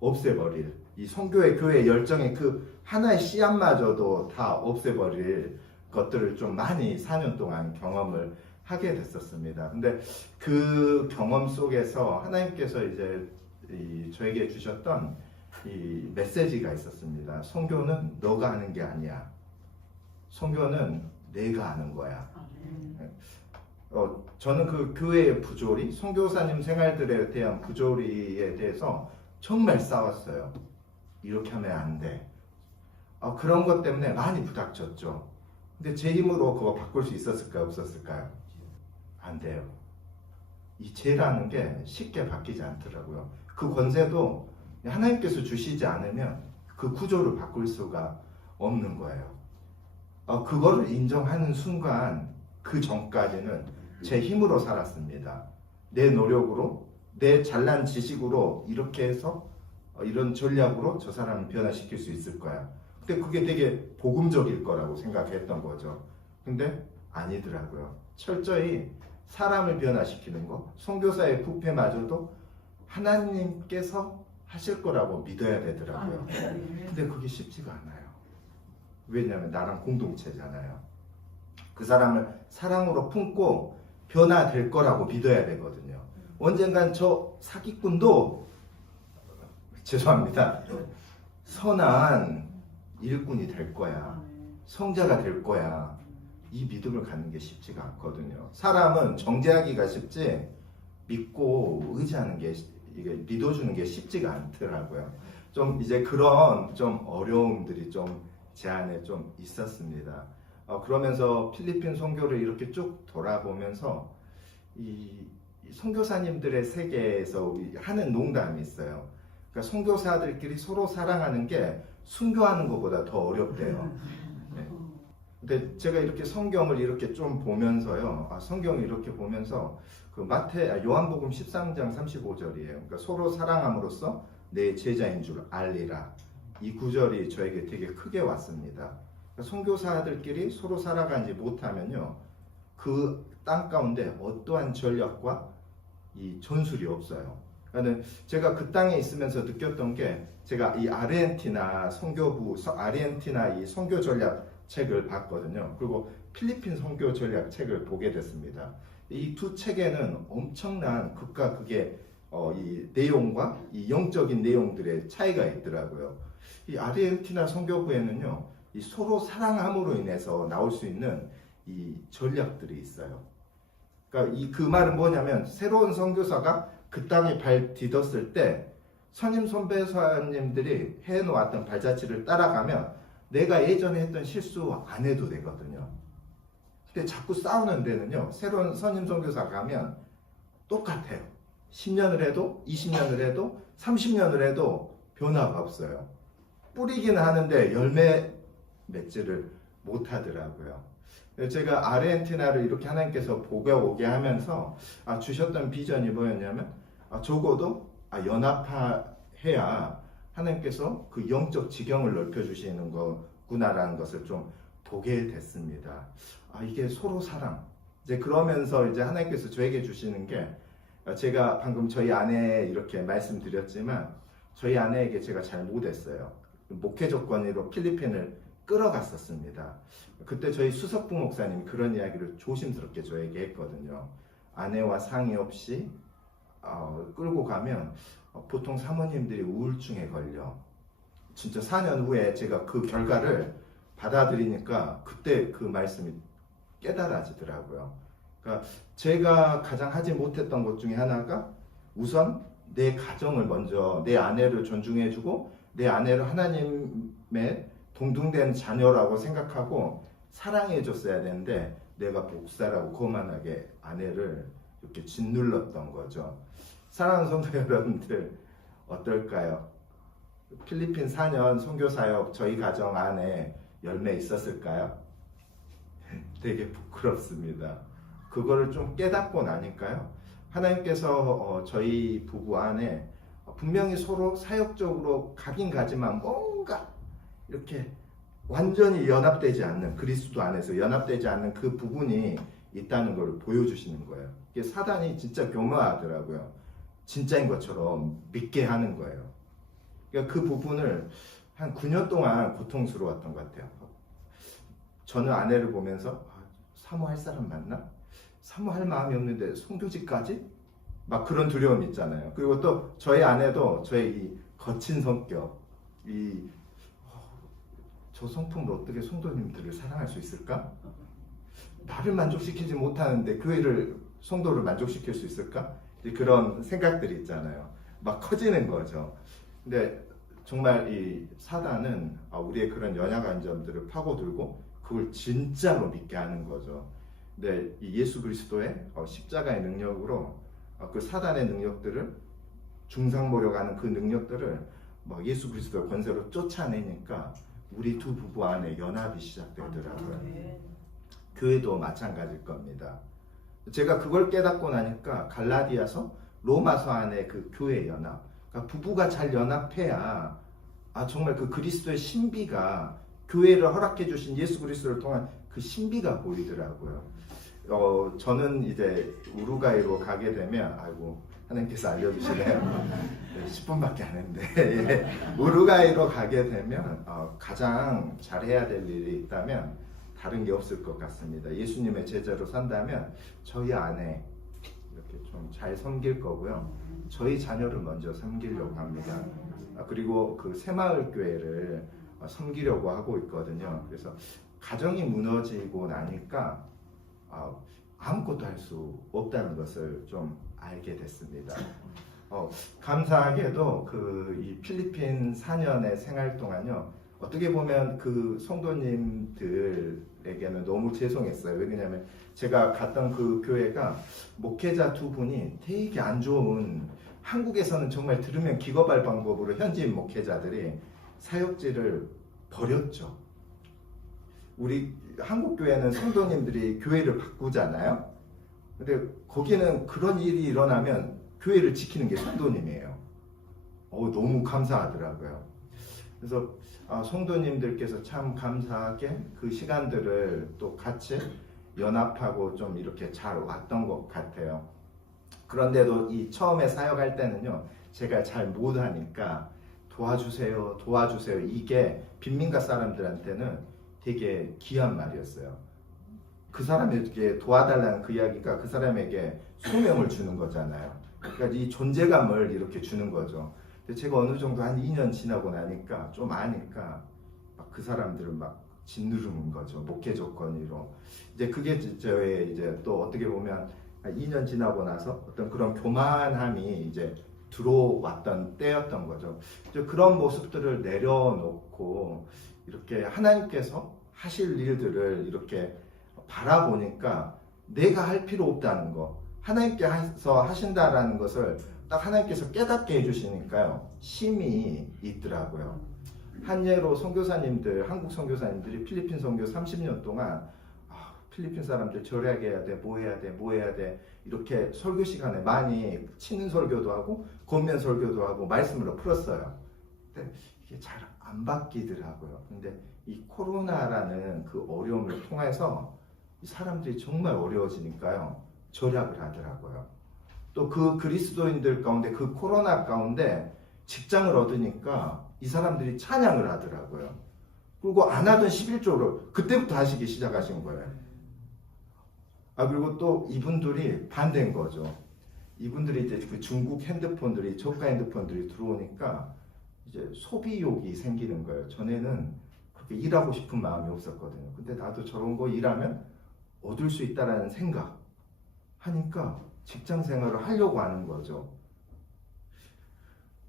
없애버릴, 이 선교의 교회 열정의 그 하나의 씨앗마저도 다 없애버릴 것들을 좀 많이 4년 동안 경험을 하게 됐었습니다. 근데 그 경험 속에서 하나님께서 이제 저에게 주셨던 이 메시지가 있었습니다. 선교는 너가 하는 게 아니야. 선교는 내가 하는 거야. 저는 그 교회의 부조리, 선교사님 생활들에 대한 부조리에 대해서 정말 싸웠어요. 이렇게 하면 안 돼. 그런 것 때문에 많이 부닥쳤죠. 근데 제 힘으로 그거 바꿀 수 있었을까요? 없었을까요? 안 돼요. 이 죄라는 게 쉽게 바뀌지 않더라고요. 그 권세도 하나님께서 주시지 않으면 그 구조를 바꿀 수가 없는 거예요. 그거를 인정하는 순간 그 전까지는 제 힘으로 살았습니다. 내 노력으로, 내 잘난 지식으로 이렇게 해서 이런 전략으로 저 사람을 변화시킬 수 있을 거야. 근데 그게 되게 복음적일 거라고 생각했던 거죠. 근데 아니더라고요. 철저히 사람을 변화시키는 거, 선교사의 부패마저도 하나님께서 하실 거라고 믿어야 되더라고요. 근데 그게 쉽지가 않아요. 왜냐하면 나랑 공동체잖아요. 그 사람을 사랑으로 품고 변화될 거라고 믿어야 되거든요. 언젠간 저 사기꾼도 죄송합니다. 선한 일꾼이 될 거야. 성자가 될 거야. 이 믿음을 갖는 게 쉽지가 않거든요. 사람은 정죄하기가 쉽지 믿고 의지하는 게 이게 믿어주는 게 쉽지가 않더라고요. 좀 이제 그런 좀 어려움들이 좀 제 안에 좀 있었습니다. 그러면서 필리핀 선교를 이렇게 쭉 돌아보면서 이 선교사님들의 세계에서 하는 농담이 있어요. 그러니까 선교사들끼리 서로 사랑하는 게 순교하는 것보다 더 어렵대요. 네. 근데 제가 이렇게 성경을 이렇게 좀 보면서요. 성경을 이렇게 보면서 그 요한복음 13장 35절이에요. 그러니까 서로 사랑함으로써 내 제자인 줄 알리라. 이 구절이 저에게 되게 크게 왔습니다. 선교사들끼리 서로 살아가지 못하면요, 그 땅 가운데 어떠한 전략과 이 전술이 없어요. 그러니까 제가 그 땅에 있으면서 느꼈던 게, 제가 이 아르헨티나 이 선교 전략 책을 봤거든요. 그리고 필리핀 선교 전략 책을 보게 됐습니다. 이 두 책에는 엄청난 극과 극의 이 내용과 이 영적인 내용들의 차이가 있더라고요. 이 아르헨티나 선교부에는요, 이 서로 사랑함으로 인해서 나올 수 있는 이 전략들이 있어요. 그러니까 그 말은 뭐냐면, 새로운 선교사가 그 땅에 발 디뎠을 때 선임 선배사님들이 해놓았던 발자취를 따라가면 내가 예전에 했던 실수 안 해도 되거든요. 근데 자꾸 싸우는 데는요, 새로운 선임 선교사 가면 똑같아요. 10년을 해도 20년을 해도 30년을 해도 변화가 없어요. 뿌리긴 하는데 열매 맺지를 못하더라고요. 제가 아르헨티나를 이렇게 하나님께서 보고 오게 하면서 주셨던 비전이 뭐였냐면, 적어도 연합해야 하나님께서 그 영적 지경을 넓혀주시는 거구나라는 것을 좀 보게 됐습니다. 이게 서로 사랑. 이제 그러면서 이제 하나님께서 저에게 주시는 게, 제가 방금 저희 아내 이렇게 말씀드렸지만 저희 아내에게 제가 잘 못했어요. 목회 조건으로 필리핀을 끌어갔었습니다. 그때 저희 수석부 목사님 그런 이야기를 조심스럽게 저에게 했거든요. 아내와 상의 없이 끌고 가면 보통 사모님들이 우울증에 걸려. 진짜 4년 후에 제가 그 결과를 받아들이니까 그때 그 말씀이 깨달아지더라고요. 그러니까 제가 가장 하지 못했던 것 중에 하나가, 우선 내 가정을 먼저, 내 아내를 존중해주고 내 아내를 하나님의 동등된 자녀라고 생각하고 사랑해줬어야 되는데, 내가 복사라고 거만하게 아내를 이렇게 짓눌렀던 거죠. 사랑하는 성도 여러분들, 어떨까요? 필리핀 4년 선교사역 저희 가정 안에 열매 있었을까요? 되게 부끄럽습니다. 그거를 좀 깨닫고 나니까요, 하나님께서 저희 부부 안에 분명히 서로 사역적으로 가긴 가지만 뭔가 이렇게 완전히 연합되지 않는, 그리스도 안에서 연합되지 않는 그 부분이 있다는 걸 보여주시는 거예요. 이게 사단이 진짜 교묘하더라고요. 진짜인 것처럼 믿게 하는 거예요. 그러니까 그 부분을 한 9년 동안 고통스러웠던 것 같아요. 저는 아내를 보면서 사모할 사람 맞나? 사모할 마음이 없는데 송교지까지? 막 그런 두려움이 있잖아요. 그리고 또 저희 아내도 저의 이 거친 성격, 저 성품으로 어떻게 성도님들을 사랑할 수 있을까? 나를 만족시키지 못하는데 교회를, 성도를 만족시킬 수 있을까? 그런 생각들이 있잖아요. 막 커지는 거죠. 근데 정말 이 사단은 우리의 그런 연약한 점들을 파고들고 그걸 진짜로 믿게 하는 거죠. 근데 이 예수 그리스도의 십자가의 능력으로 그 사단의 능력들을, 중상모력하는 그 능력들을 예수 그리스도의 권세로 쫓아내니까 우리 두 부부 안에 연합이 시작되더라고요. 교회도 마찬가지일 겁니다. 제가 그걸 깨닫고 나니까 갈라디아서, 로마서 안에 그 교회 연합, 그러니까 부부가 잘 연합해야 정말 그 그리스도의 신비가, 교회를 허락해 주신 예수 그리스도를 통한 그 신비가 보이더라고요. 저는 이제 우루과이로 가게 되면, 하나님께서 알려주시네요. 10분밖에 안 했는데 우루과이로 가게 되면 가장 잘해야 될 일이 있다면 다른 게 없을 것 같습니다. 예수님의 제자로 산다면 저희 아내 이렇게 좀 잘 섬길 거고요. 저희 자녀를 먼저 섬기려고 합니다. 그리고 그 새마을 교회를 섬기려고 하고 있거든요. 그래서 가정이 무너지고 나니까 아무것도 할 수 없다는 것을 좀 알게 됐습니다. 감사하게도 이 필리핀 4년의 생활 동안요, 어떻게 보면 그 성도님들에게는 너무 죄송했어요. 왜냐하면 제가 갔던 그 교회가 목회자 두 분이 되게 안 좋은, 한국에서는 정말 들으면 기겁할 방법으로 현지인 목회자들이 사역지를 버렸죠. 우리 한국 교회는 성도님들이 교회를 바꾸잖아요. 근데 거기는 그런 일이 일어나면 교회를 지키는 게 성도님이에요. 너무 감사하더라고요. 그래서 성도님들께서 참 감사하게 그 시간들을 또 같이 연합하고 좀 이렇게 잘 왔던 것 같아요. 그런데도 이 처음에 사역할 때는요, 제가 잘 못하니까 도와주세요, 도와주세요. 이게 빈민가 사람들한테는 되게 귀한 말이었어요. 그 사람에게 도와달라는 그 이야기가 그 사람에게 소명을 주는 거잖아요. 그러니까 이 존재감을 이렇게 주는 거죠. 근데 제가 어느 정도 한 2년 지나고 나니까 좀 아니까 막 그 사람들을 막 짓누르는 거죠. 목회 조건으로. 이제 그게 저의 이제 또 어떻게 보면 2년 지나고 나서 어떤 그런 교만함이 이제 들어왔던 때였던 거죠. 이제 그런 모습들을 내려놓고 이렇게 하나님께서 하실 일들을 이렇게 바라보니까 내가 할 필요 없다는 거, 하나님께서 하신다라는 것을 딱 하나님께서 깨닫게 해주시니까요, 힘이 있더라고요. 한 예로 선교사님들, 한국 선교사님들이 필리핀 선교 30년 동안 필리핀 사람들 절약해야 해야 돼, 뭐 해야 돼, 뭐 해야 돼, 이렇게 설교 시간에 많이 치는 설교도 하고 권면 설교도 하고 말씀으로 풀었어요. 근데 이게 잘 안 바뀌더라고요. 근데 이 코로나라는 그 어려움을 통해서 이 사람들이 정말 어려워지니까요, 절약을 하더라고요. 또 그 그리스도인들 가운데 그 코로나 가운데 직장을 얻으니까 이 사람들이 찬양을 하더라고요. 그리고 안 하던 11조를 그때부터 하시기 시작하신 거예요. 그리고 또 이분들이 반대인 거죠. 이분들이 이제 그 중국 핸드폰들이, 저가 핸드폰들이 들어오니까 이제 소비욕이 생기는 거예요. 전에는 그렇게 일하고 싶은 마음이 없었거든요. 근데 나도 저런 거 일하면 얻을 수 있다라는 생각 하니까 직장 생활을 하려고 하는 거죠.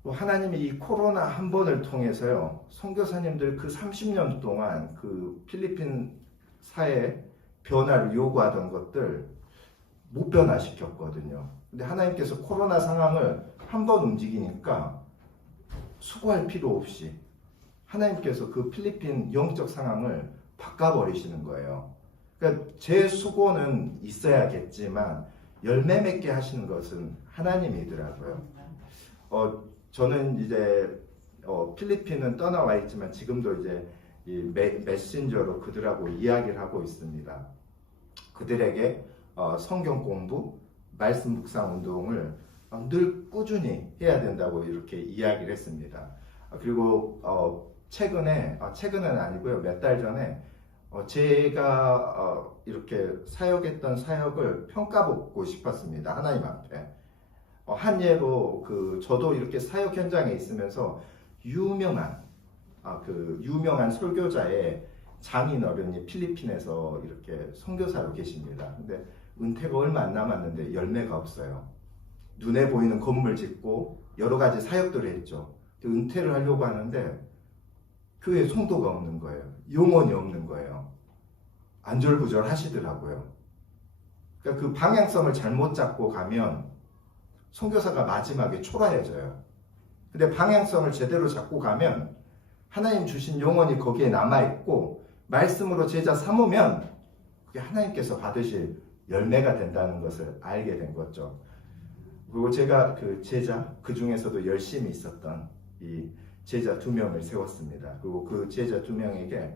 하나님이 이 코로나 한 번을 통해서요, 선교사님들 그 30년 동안 그 필리핀 사회에 변화를 요구하던 것들 못 변화시켰거든요. 근데 하나님께서 코로나 상황을 한 번 움직이니까 수고할 필요 없이 하나님께서 그 필리핀 영적 상황을 바꿔버리시는 거예요. 그러니까 제 수고는 있어야겠지만 열매 맺게 하시는 것은 하나님이더라고요. 저는 이제 필리핀은 떠나와 있지만 지금도 이제 이 메신저로 그들하고 이야기를 하고 있습니다. 그들에게 성경 공부, 말씀 묵상 운동을 늘 꾸준히 해야 된다고 이렇게 이야기를 했습니다. 그리고 최근은 아니고요, 몇 달 전에 제가 이렇게 사역했던 사역을 평가받고 싶었습니다. 하나님 앞에. 한 예로 저도 이렇게 사역 현장에 있으면서 유명한 설교자의 장인 어른이 필리핀에서 이렇게 선교사로 계십니다. 근데 은퇴가 얼마 안 남았는데 열매가 없어요. 눈에 보이는 건물 짓고 여러 가지 사역들을 했죠. 은퇴를 하려고 하는데 교회에 성도가 없는 거예요. 영혼이 없는 거예요. 안절부절 하시더라고요. 그러니까 그 방향성을 잘못 잡고 가면 선교사가 마지막에 초라해져요. 근데 방향성을 제대로 잡고 가면 하나님 주신 영혼이 거기에 남아있고 말씀으로 제자 삼으면 그게 하나님께서 받으실 열매가 된다는 것을 알게 된 거죠. 그리고 제가 그 중에서도 열심히 있었던 이 제자 2명을 세웠습니다. 그리고 그 제자 2명에게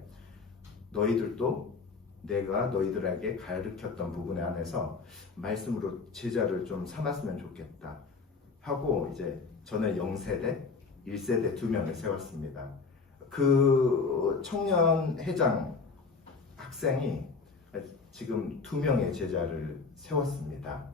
너희들도 내가 너희들에게 가르쳤던 부분에 한해서 말씀으로 제자를 좀 삼았으면 좋겠다 하고 이제 저는 0세대, 1세대 2명을 세웠습니다. 그 청년 회장 학생이 지금 2명의 제자를 세웠습니다.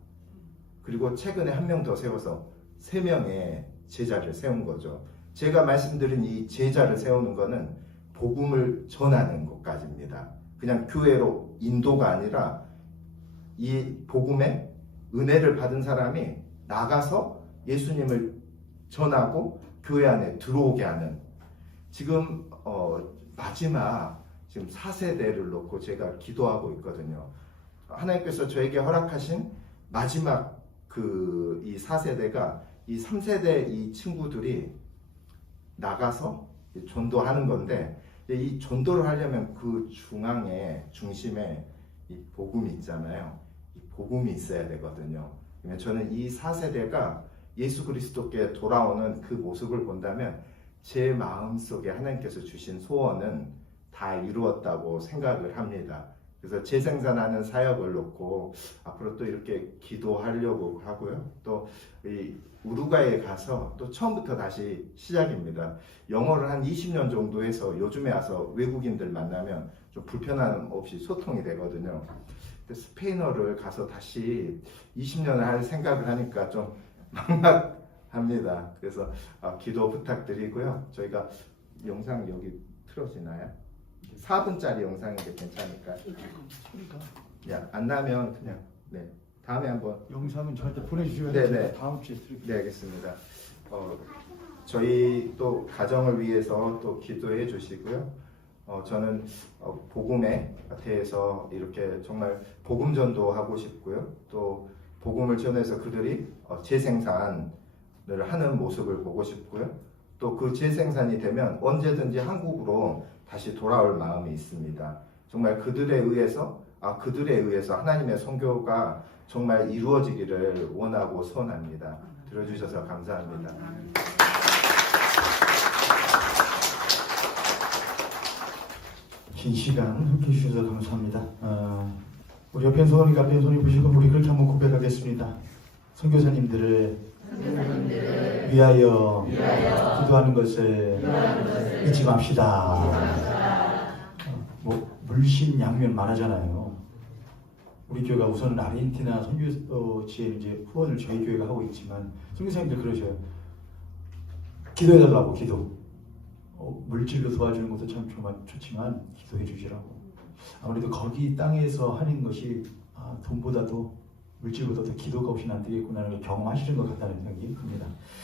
그리고 최근에 1명 더 세워서 3명의 제자를 세운 거죠. 제가 말씀드린 이 제자를 세우는 거는 복음을 전하는 것까지입니다. 그냥 교회로 인도가 아니라 이 복음의 은혜를 받은 사람이 나가서 예수님을 전하고 교회 안에 들어오게 하는, 지금 마지막 지금 4세대를 놓고 제가 기도하고 있거든요. 하나님께서 저에게 허락하신 마지막 이 4세대가 이 3세대 이 친구들이 나가서 전도하는 건데, 이 전도를 하려면 그 중심에 이 복음이 있잖아요. 이 복음이 있어야 되거든요. 저는 이 4세대가 예수 그리스도께 돌아오는 그 모습을 본다면 제 마음속에 하나님께서 주신 소원은 다 이루었다고 생각을 합니다. 그래서 재생산하는 사역을 놓고 앞으로 또 이렇게 기도하려고 하고요. 또 이 우루과이에 가서 또 처음부터 다시 시작입니다. 영어를 한 20년 정도 해서 요즘에 와서 외국인들 만나면 좀 불편함 없이 소통이 되거든요. 근데 스페인어를 가서 다시 20년을 할 생각을 하니까 좀 막막합니다. 그래서 기도 부탁드리고요. 저희가 영상 여기 틀어지나요? 4분짜리 영상인데 괜찮을까요? 안 나면 그냥 네 다음에 한번 영상은 저한테 보내주시면 네네. 다음 주에 드릴게요. 네 알겠습니다. 저희 또 가정을 위해서 또 기도해 주시고요. 저는 복음에 대해서 이렇게 정말 복음 전도하고 싶고요. 또 복음을 전해서 그들이 재생산을 하는 모습을 보고 싶고요. 또 그 재생산이 되면 언제든지 한국으로 다시 돌아올 마음이 있습니다. 정말 그들에 의해서 하나님의 선교가 정말 이루어지기를 원하고 소원합니다. 들어주셔서 감사합니다. 긴 시간 함께 해주셔서 감사합니다. 우리 옆에 손이 앞에 손이 보시고 우리 그렇게 한번 고백하겠습니다. 선교사님들을 위하여 기도하는 것을 잊지 맙시다. 물심양면 말하잖아요. 우리 교회가 우선은 아르헨티나 선교지에 이제 후원을 저희 교회가 하고 있지만 선교사님들 그러셔요. 기도해달라고 기도. 물질로 도와주는 것도 참 좋지만 기도해 주시라고. 아무래도 거기 땅에서 하는 것이 돈보다도 물질보다도 기도가 없이는 안 되겠구나라는 걸 경험하시는 것 같다는 생각이 듭니다.